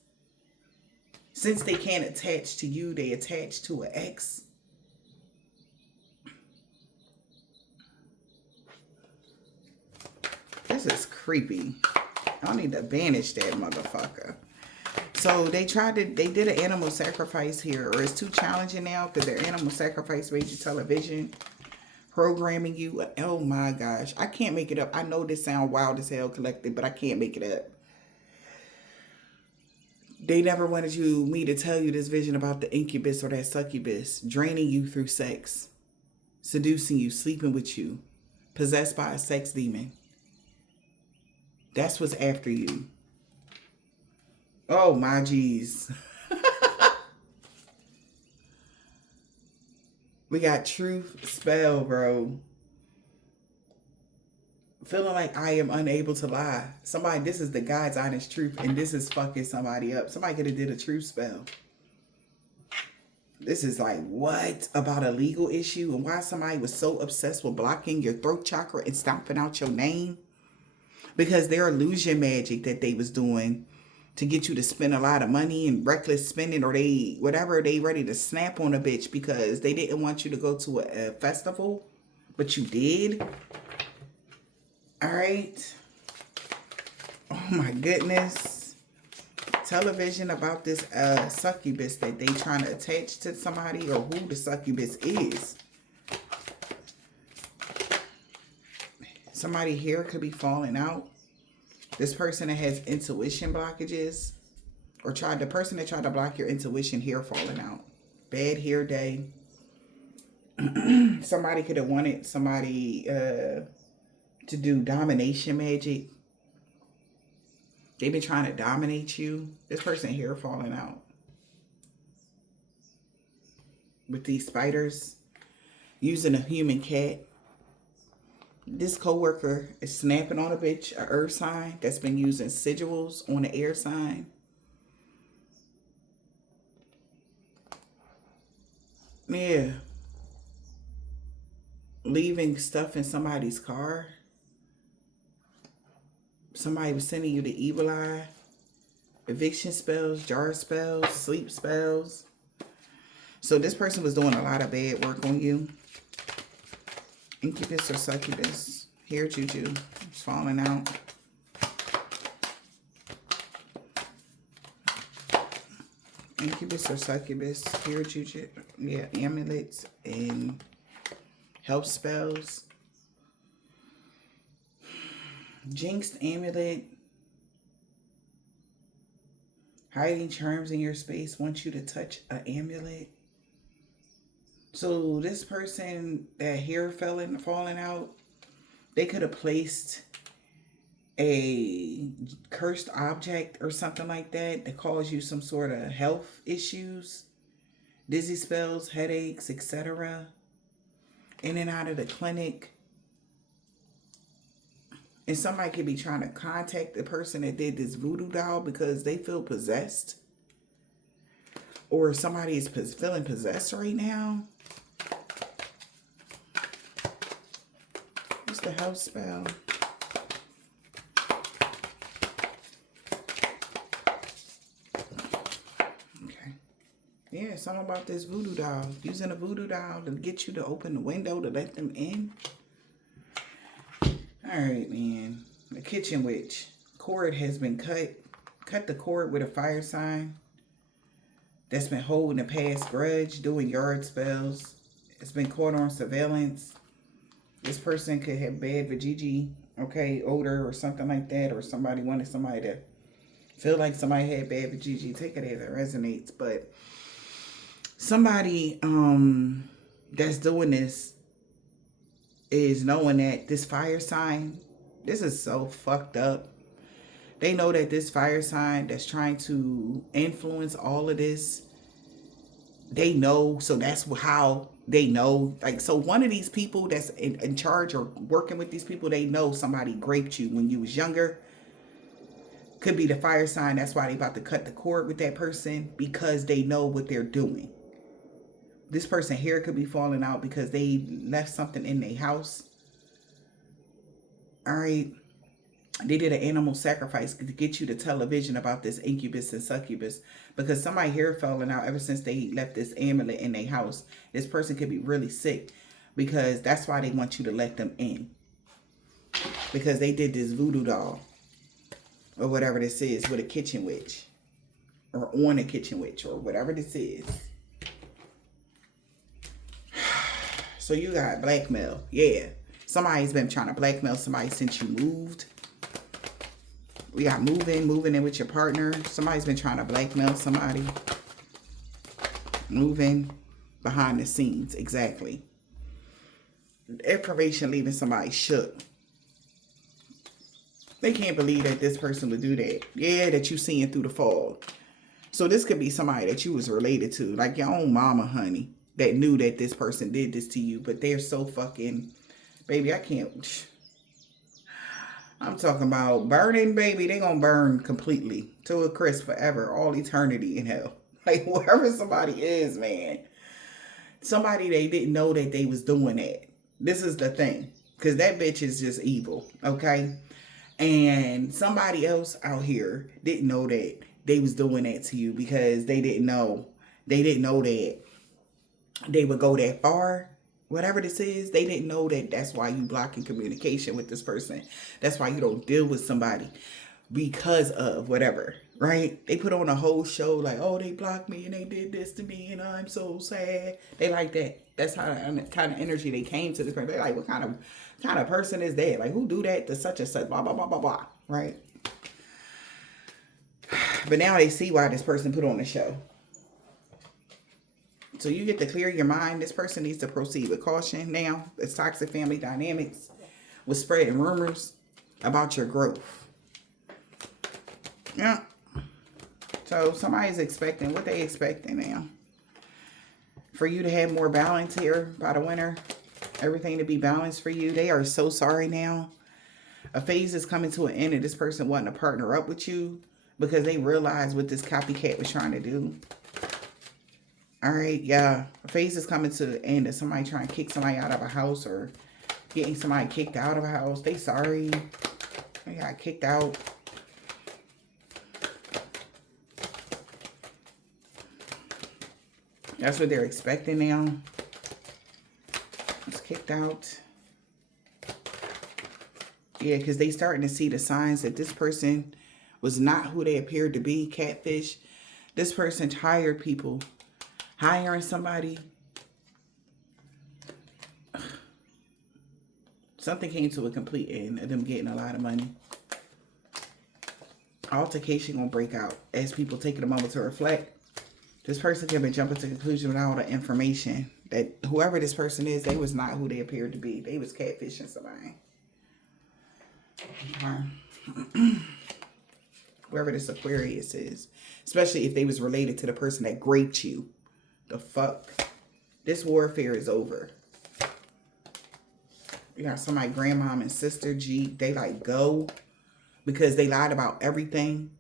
Since they can't attach to you, they attach to an ex. This is creepy. I need to banish that motherfucker. So they did an animal sacrifice here, or it's too challenging now because their animal sacrifice made you television, programming you. Oh my gosh. I can't make it up. I know this sounds wild as hell, collective, but I can't make it up. They never wanted me to tell you this vision about the incubus or that succubus, draining you through sex, seducing you, sleeping with you, possessed by a sex demon. That's what's after you. Oh, my geez. We got truth spell, bro. Feeling like I am unable to lie. Somebody, this is the God's honest truth, and this is fucking somebody up. Somebody could have did a truth spell. This is like, what? About a legal issue? And why somebody was so obsessed with blocking your throat chakra and stomping out your name? Because their illusion magic that they was doing to get you to spend a lot of money and reckless spending, or they ready to snap on a bitch because they didn't want you to go to a festival, but you did. All right. Oh my goodness. Television about this succubus that they trying to attach to somebody, or who the succubus is. Somebody here could be falling out. This person that has intuition blockages, or the person that tried to block your intuition here falling out. Bad hair day. Somebody could have wanted somebody to do domination magic. They've been trying to dominate you. This person here falling out. With these spiders. Using a human cat. This coworker is snapping on a bitch, an earth sign that's been using sigils on an air sign. Yeah. Leaving stuff in somebody's car. Somebody was sending you the evil eye. Eviction spells, jar spells, sleep spells. So this person was doing a lot of bad work on you. Incubus or succubus. Here, juju. It's falling out. Incubus or succubus. Here, juju. Yeah, amulets and help spells. Jinxed amulet. Hiding charms in your space. Want you to touch an amulet. So this person, that hair falling out, they could have placed a cursed object or something like that that caused you some sort of health issues, dizzy spells, headaches, etc. In and out of the clinic. And somebody could be trying to contact the person that did this voodoo doll because they feel possessed. Or somebody is feeling possessed right now. What's the house spell? Okay. Yeah, something about this voodoo doll. Using a voodoo doll to get you to open the window to let them in. Alright, man. The kitchen witch. Cord has been cut. Cut the cord with a fire sign. That's been holding a past grudge, doing yard spells. It's been caught on surveillance. This person could have bad vajiji, okay, odor or something like that, or somebody wanted somebody to feel like somebody had bad vajiji. Take it as it resonates. But somebody that's doing this is knowing that this fire sign, this is so fucked up. They know that this fire sign that's trying to influence all of this, they know. So that's how they know. Like, so one of these people that's in charge or working with these people, they know somebody raped you when you was younger. Could be the fire sign. That's why they about to cut the cord with that person, because they know what they're doing. This person hair could be falling out because they left something in their house. All right. They did an animal sacrifice to get you to tell a vision about this incubus and succubus, because somebody hair falling out ever since they left this amulet in their house. This person could be really sick, because that's why they want you to let them in, because they did this voodoo doll or whatever this is with a kitchen witch, or on a kitchen witch, or whatever this is. So you got blackmail. Yeah. Somebody's been trying to blackmail somebody since you moved. We got moving in with your partner. Somebody's been trying to blackmail somebody. Moving behind the scenes. Exactly. Information leaving somebody shook. They can't believe that this person would do that. Yeah, that you seeing through the fog. So this could be somebody that you was related to. Like your own mama, honey. That knew that this person did this to you. But they're so fucking... Baby, I can't... I'm talking about burning, baby. They gonna burn completely to a crisp forever, all eternity in hell. Like, wherever somebody is, man. Somebody they didn't know that they was doing that. This is the thing. Because that bitch is just evil, okay? And somebody else out here didn't know that they was doing that to you, because they didn't know. They didn't know that they would go that far. Whatever this is, they didn't know that that's why you blocking communication with this person. That's why you don't deal with somebody, because of whatever, right? They put on a whole show like, oh, they blocked me and they did this to me and I'm so sad. They like that. That's how kind of energy they came to this person. They're like, what kind of person is that? Like, who do that to such and such, blah, blah, blah, blah, blah, right? But now they see why this person put on the show. So you get to clear your mind. This person needs to proceed with caution now. It's toxic family dynamics with spreading rumors about your growth. Yeah. So somebody's expecting, what they expecting now? For you to have more balance here by the winter. Everything to be balanced for you. They are so sorry now. A phase is coming to an end and this person wanting to partner up with you because they realized what this copycat was trying to do. All right, yeah. A phase is coming to the end of somebody trying to kick somebody out of a house or getting somebody kicked out of a house. They sorry. They got kicked out. That's what they're expecting now. It's kicked out. Yeah, because they starting to see the signs that this person was not who they appeared to be. Catfish. This person hired people. Hiring somebody. Something came to a complete end of them getting a lot of money. Altercation gonna break out as people taking a moment to reflect. This person could have been jumping to conclusion without all the information. That whoever this person is, they was not who they appeared to be. They was catfishing somebody. Whoever this Aquarius is. Especially if they was related to the person that raped you. The fuck? This warfare is over. You got somebody, grandmom and sister, G, they like go because they lied about everything.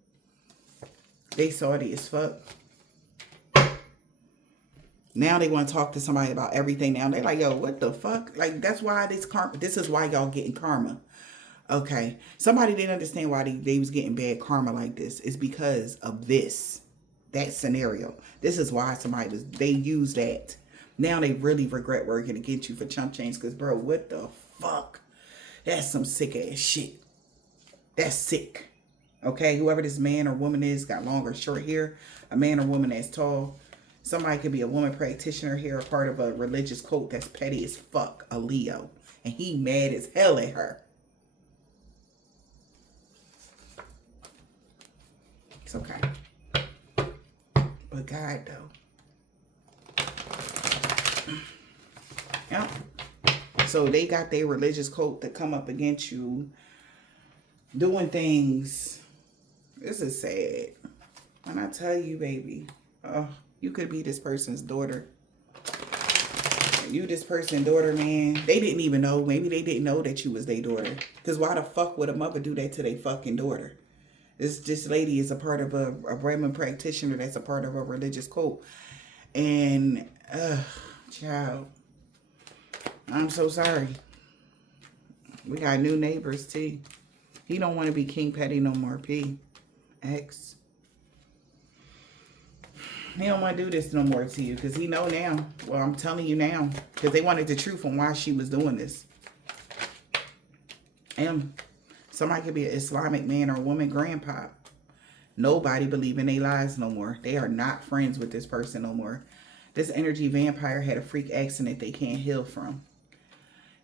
They salty as fuck. Now they want to talk to somebody about everything. Now they're like, yo, what the fuck? Like, that's why this is why y'all getting karma. Okay. Somebody didn't understand why they was getting bad karma like this. It's because of that scenario. This is why they use that. Now they really regret working against you for chump change. Because, bro, what the fuck? That's some sick ass shit. That's sick. Okay? Whoever this man or woman is, got long or short hair. A man or woman that's tall. Somebody could be a woman practitioner here, a part of a religious cult that's petty as fuck. A Leo. And he mad as hell at her. It's okay. But God, though. Yep. So they got their religious cult to come up against you. Doing things. This is sad. When I tell you, baby. You could be this person's daughter. You this person's daughter, man. They didn't even know. Maybe they didn't know that you was their daughter. Because why the fuck would a mother do that to their fucking daughter? This lady is a part of a Brahmin practitioner that's a part of a religious cult. And, child, I'm so sorry. We got new neighbors, T. He don't want to be King Petty no more, P. X. He don't want to do this no more to you because he know now. Well, I'm telling you now. Because they wanted the truth on why she was doing this. Somebody could be an Islamic man or woman grandpa. Nobody believe in their lies no more. They are not friends with this person no more. This energy vampire had a freak accident they can't heal from.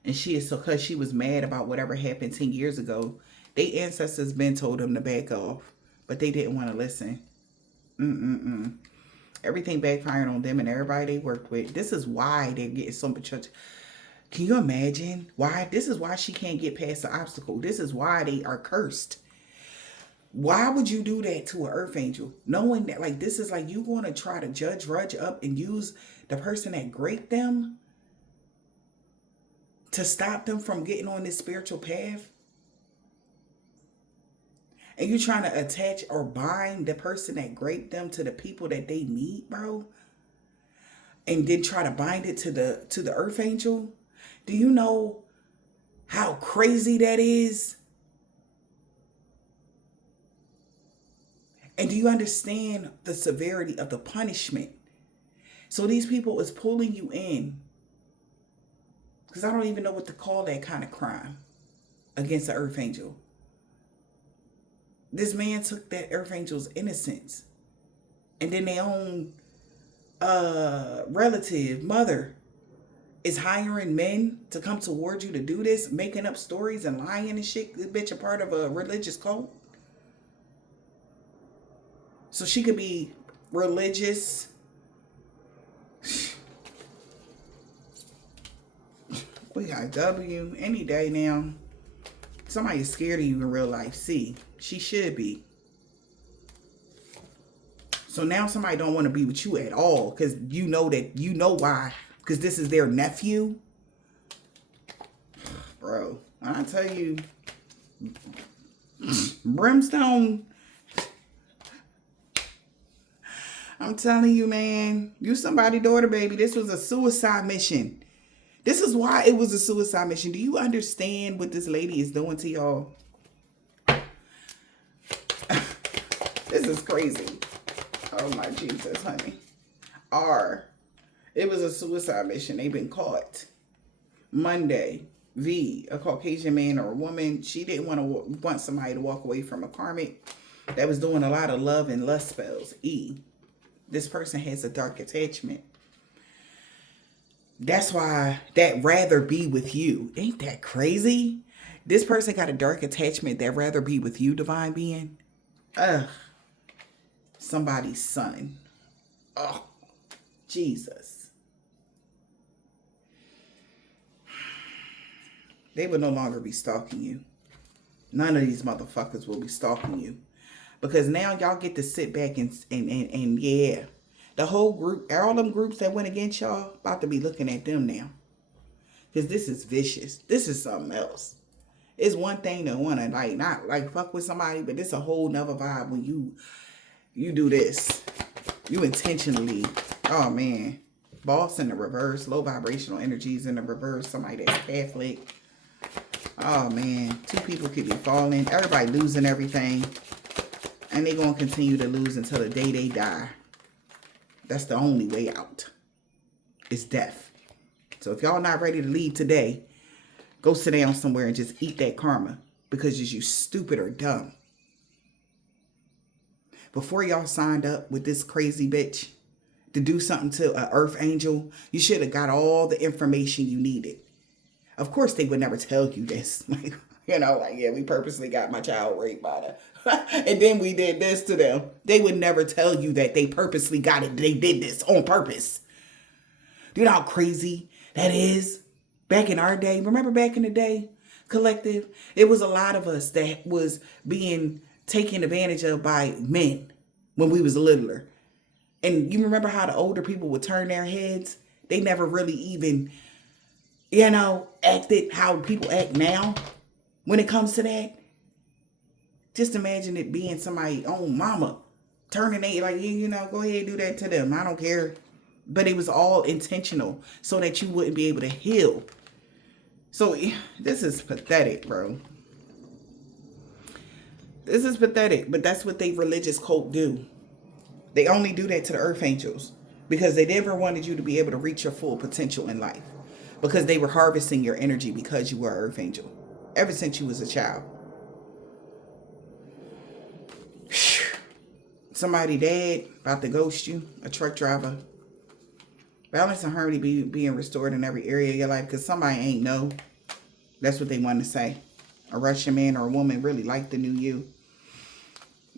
And she is so, because she was mad about whatever happened 10 years ago. They ancestors been told them to back off. But they didn't want to listen. Everything backfired on them and everybody they worked with. This is why they're getting so much. Can you imagine why? This is why she can't get past the obstacle. This is why they are cursed. Why would you do that to an earth angel? Knowing that, like, this is like you going to try to judge Rudge up and use the person that raped them to stop them from getting on this spiritual path? And you trying to attach or bind the person that raped them to the people that they meet, bro? And then try to bind it to the earth angel? Do you know how crazy that is? And do you understand the severity of the punishment? So these people is pulling you in. Because I don't even know what to call that kind of crime against the earth angel. This man took that earth angel's innocence. And then their own relative, mother, is hiring men to come towards you to do this, making up stories and lying and shit. This bitch a part of a religious cult. So she could be religious. We got W any day now. Somebody is scared of you in real life. C. She should be. So now somebody don't want to be with you at all. Because you know why. Because this is their nephew. Bro, when I tell you, brimstone. I'm telling you, man. You somebody's daughter, baby. This was a suicide mission. This is why it was a suicide mission. Do you understand what this lady is doing to y'all? This is crazy. Oh my Jesus, honey. R. It was a suicide mission. They've been caught. Monday. V. A Caucasian man or a woman. She didn't want somebody to walk away from a karmic that was doing a lot of love and lust spells. E. This person has a dark attachment. That's why that rather be with you. Ain't that crazy? This person got a dark attachment that rather be with you, divine being. Ugh. Somebody's son. Oh, Jesus. They will no longer be stalking you. None of these motherfuckers will be stalking you. Because now y'all get to sit back and yeah. The whole group, all them groups that went against y'all, about to be looking at them now. Because this is vicious. This is something else. It's one thing to want to, like, not, like, fuck with somebody, but it's a whole nother vibe when you do this. You intentionally, oh, man. Boss in the reverse, low vibrational energies in the reverse, somebody that's Catholic. Oh, man. Two people could be falling. Everybody losing everything. And they're going to continue to lose until the day they die. That's the only way out. It's death. So if y'all not ready to leave today, go sit down somewhere and just eat that karma. Because you stupid or dumb. Before y'all signed up with this crazy bitch to do something to an earth angel, you should have got all the information you needed. Of course, they would never tell you this. Like, you know, like, yeah, we purposely got my child raped by them. And then we did this to them. They would never tell you that they purposely got it. They did this on purpose. Do you know how crazy that is? Back in our day, remember back in the day, collective, it was a lot of us that was being taken advantage of by men when we was littler. And you remember how the older people would turn their heads? They never really even, you know, acted how people act now when it comes to that. Just imagine it being somebody's own mama turning they, like, you know, go ahead and do that to them. I don't care. But it was all intentional so that you wouldn't be able to heal. So this is pathetic, bro. This is pathetic, but that's what they religious cult do. They only do that to the earth angels because they never wanted you to be able to reach your full potential in life because they were harvesting your energy because you were an earth angel ever since you was a child. Somebody dead, about to ghost you, a truck driver. Balance and harmony being restored in every area of your life because somebody ain't know. That's what they want to say. A Russian man or a woman really liked the new you.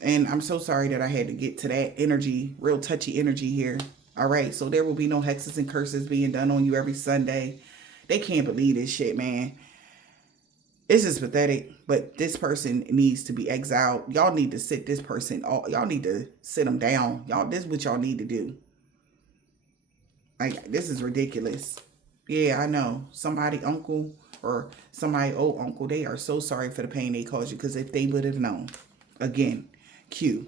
And I'm so sorry that I had to get to that energy, real touchy energy here. All right, so there will be no hexes and curses being done on you every Sunday. They can't believe this shit, man. This is pathetic, but this person needs to be exiled. Y'all need to sit this person, y'all need to sit them down. Y'all, this is what y'all need to do. Like, this is ridiculous. Yeah, I know. Somebody uncle or somebody old uncle, they are so sorry for the pain they caused you because if they would have known, again, Q,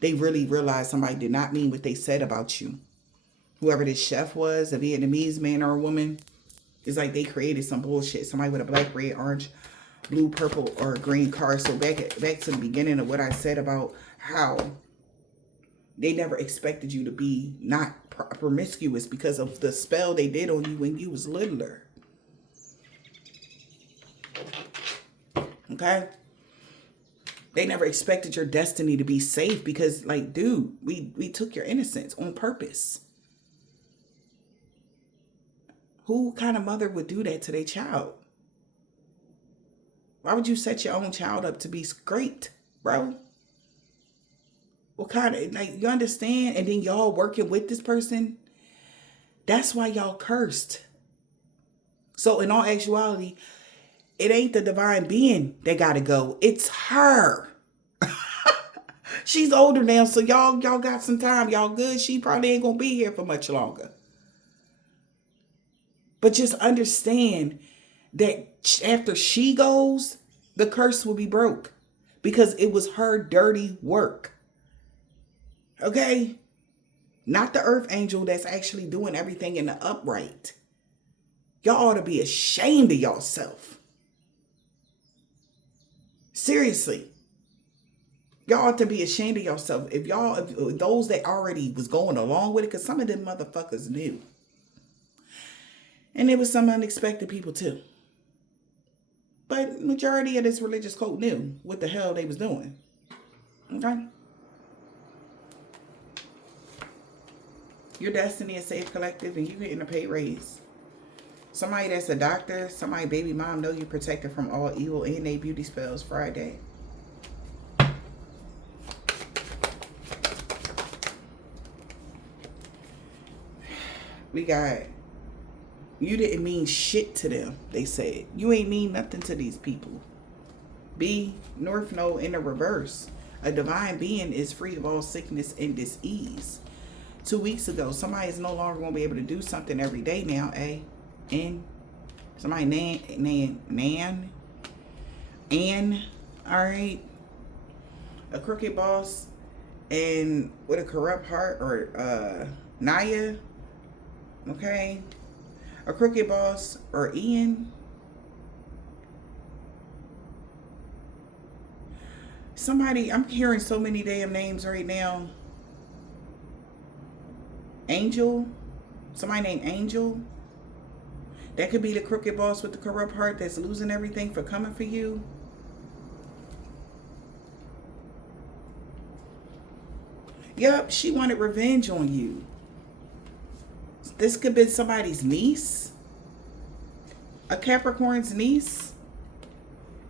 they really realized somebody did not mean what they said about you. Whoever this chef was, a Vietnamese man or a woman, it's like they created some bullshit. Somebody with a black, red, orange, blue, purple, or green card. So back to the beginning of what I said about how they never expected you to be not promiscuous because of the spell they did on you when you was littler. Okay? They never expected your destiny to be safe because, like, dude, we took your innocence on purpose. Who kind of mother would do that to their child? Why would you set your own child up to be scraped, bro? What kind of, like, you understand? And then y'all working with this person. That's why y'all cursed. So in all actuality, it ain't the divine being that gotta go. It's her. She's older now, so y'all got some time. Y'all good. She probably ain't gonna be here for much longer. But just understand that after she goes, the curse will be broke because it was her dirty work. Okay? Not the earth angel that's actually doing everything in the upright. Y'all ought to be ashamed of yourself. Seriously. Y'all ought to be ashamed of yourself. If those that already was going along with it, because some of them motherfuckers knew. And there was some unexpected people too. But majority of this religious cult knew what the hell they was doing. Okay? Your destiny is safe, collective, and you getting a pay raise. Somebody that's a doctor, somebody baby mom know you protected from all evil and they beauty spells Friday. We got, you didn't mean shit to them, they said. You ain't mean nothing to these people. B, North Node in the reverse. A divine being is free of all sickness and disease. 2 weeks ago, somebody is no longer going to be able to do something every day now. A, N. Somebody Nan. All right. A crooked boss and with a corrupt heart, or Naya. Okay. A crooked boss or Ian. Somebody, I'm hearing so many damn names right now. Angel. Somebody named Angel. That could be the crooked boss with the corrupt heart that's losing everything for coming for you. Yup, she wanted revenge on you. This could be somebody's niece. A Capricorn's niece.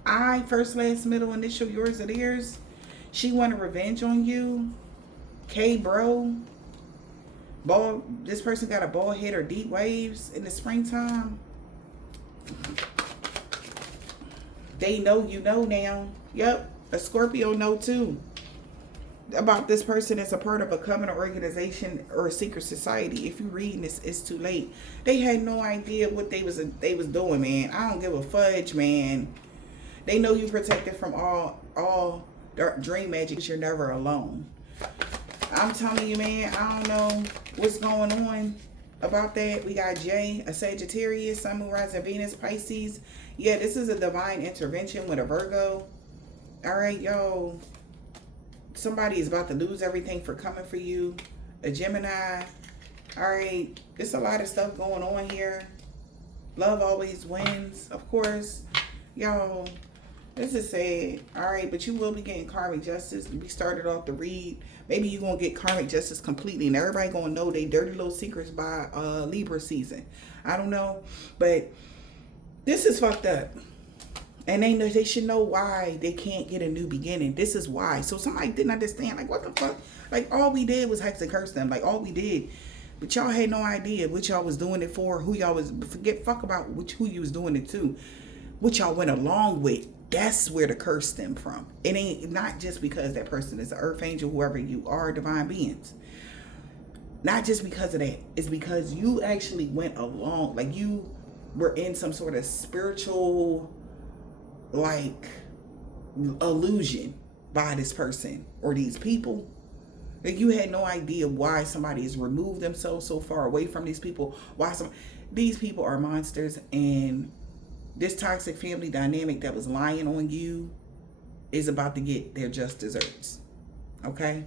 I, first, last, middle, initial, yours or theirs. She wanted revenge on you. K, bro. This person got a bald head or deep waves in the springtime. They know you know now. Yep, a Scorpio know too. About this person as a part of a covenant organization or a secret society. If you reading this, it's too late. They had no idea what they was doing, man. I don't give a fudge, man. They know you protected from all dark dream magic. You're never alone. I'm telling you, man, I don't know what's going on about that. We got Jay, a Sagittarius, Sun, Moon, Rising, Venus, Pisces. Yeah, this is a divine intervention with a Virgo. All right, yo. Somebody is about to lose everything for coming for you. A Gemini. All right. There's a lot of stuff going on here. Love always wins, of course. Yo, this is sad. All right, but you will be getting karmic justice. We started off the read. Maybe you're going to get karmic justice completely. And everybody going to know they dirty little secrets by Libra season. I don't know. But this is fucked up. And they know, they should know why they can't get a new beginning. This is why. So somebody didn't understand. Like, what the fuck? Like, all we did was hex and curse them. Like, all we did. But y'all had no idea what y'all was doing it for. Who y'all was. Fuck about who you was doing it to. What y'all went along with. That's where the curse stemmed from. It ain't not just because that person is an earth angel, whoever you are, divine beings. Not just because of that. It's because you actually went along. Like, you were in some sort of spiritual, like, illusion by this person or these people. Like, you had no idea why somebody has removed themselves so far away from these people. Why these people are monsters, and this toxic family dynamic that was lying on you is about to get their just desserts. Okay?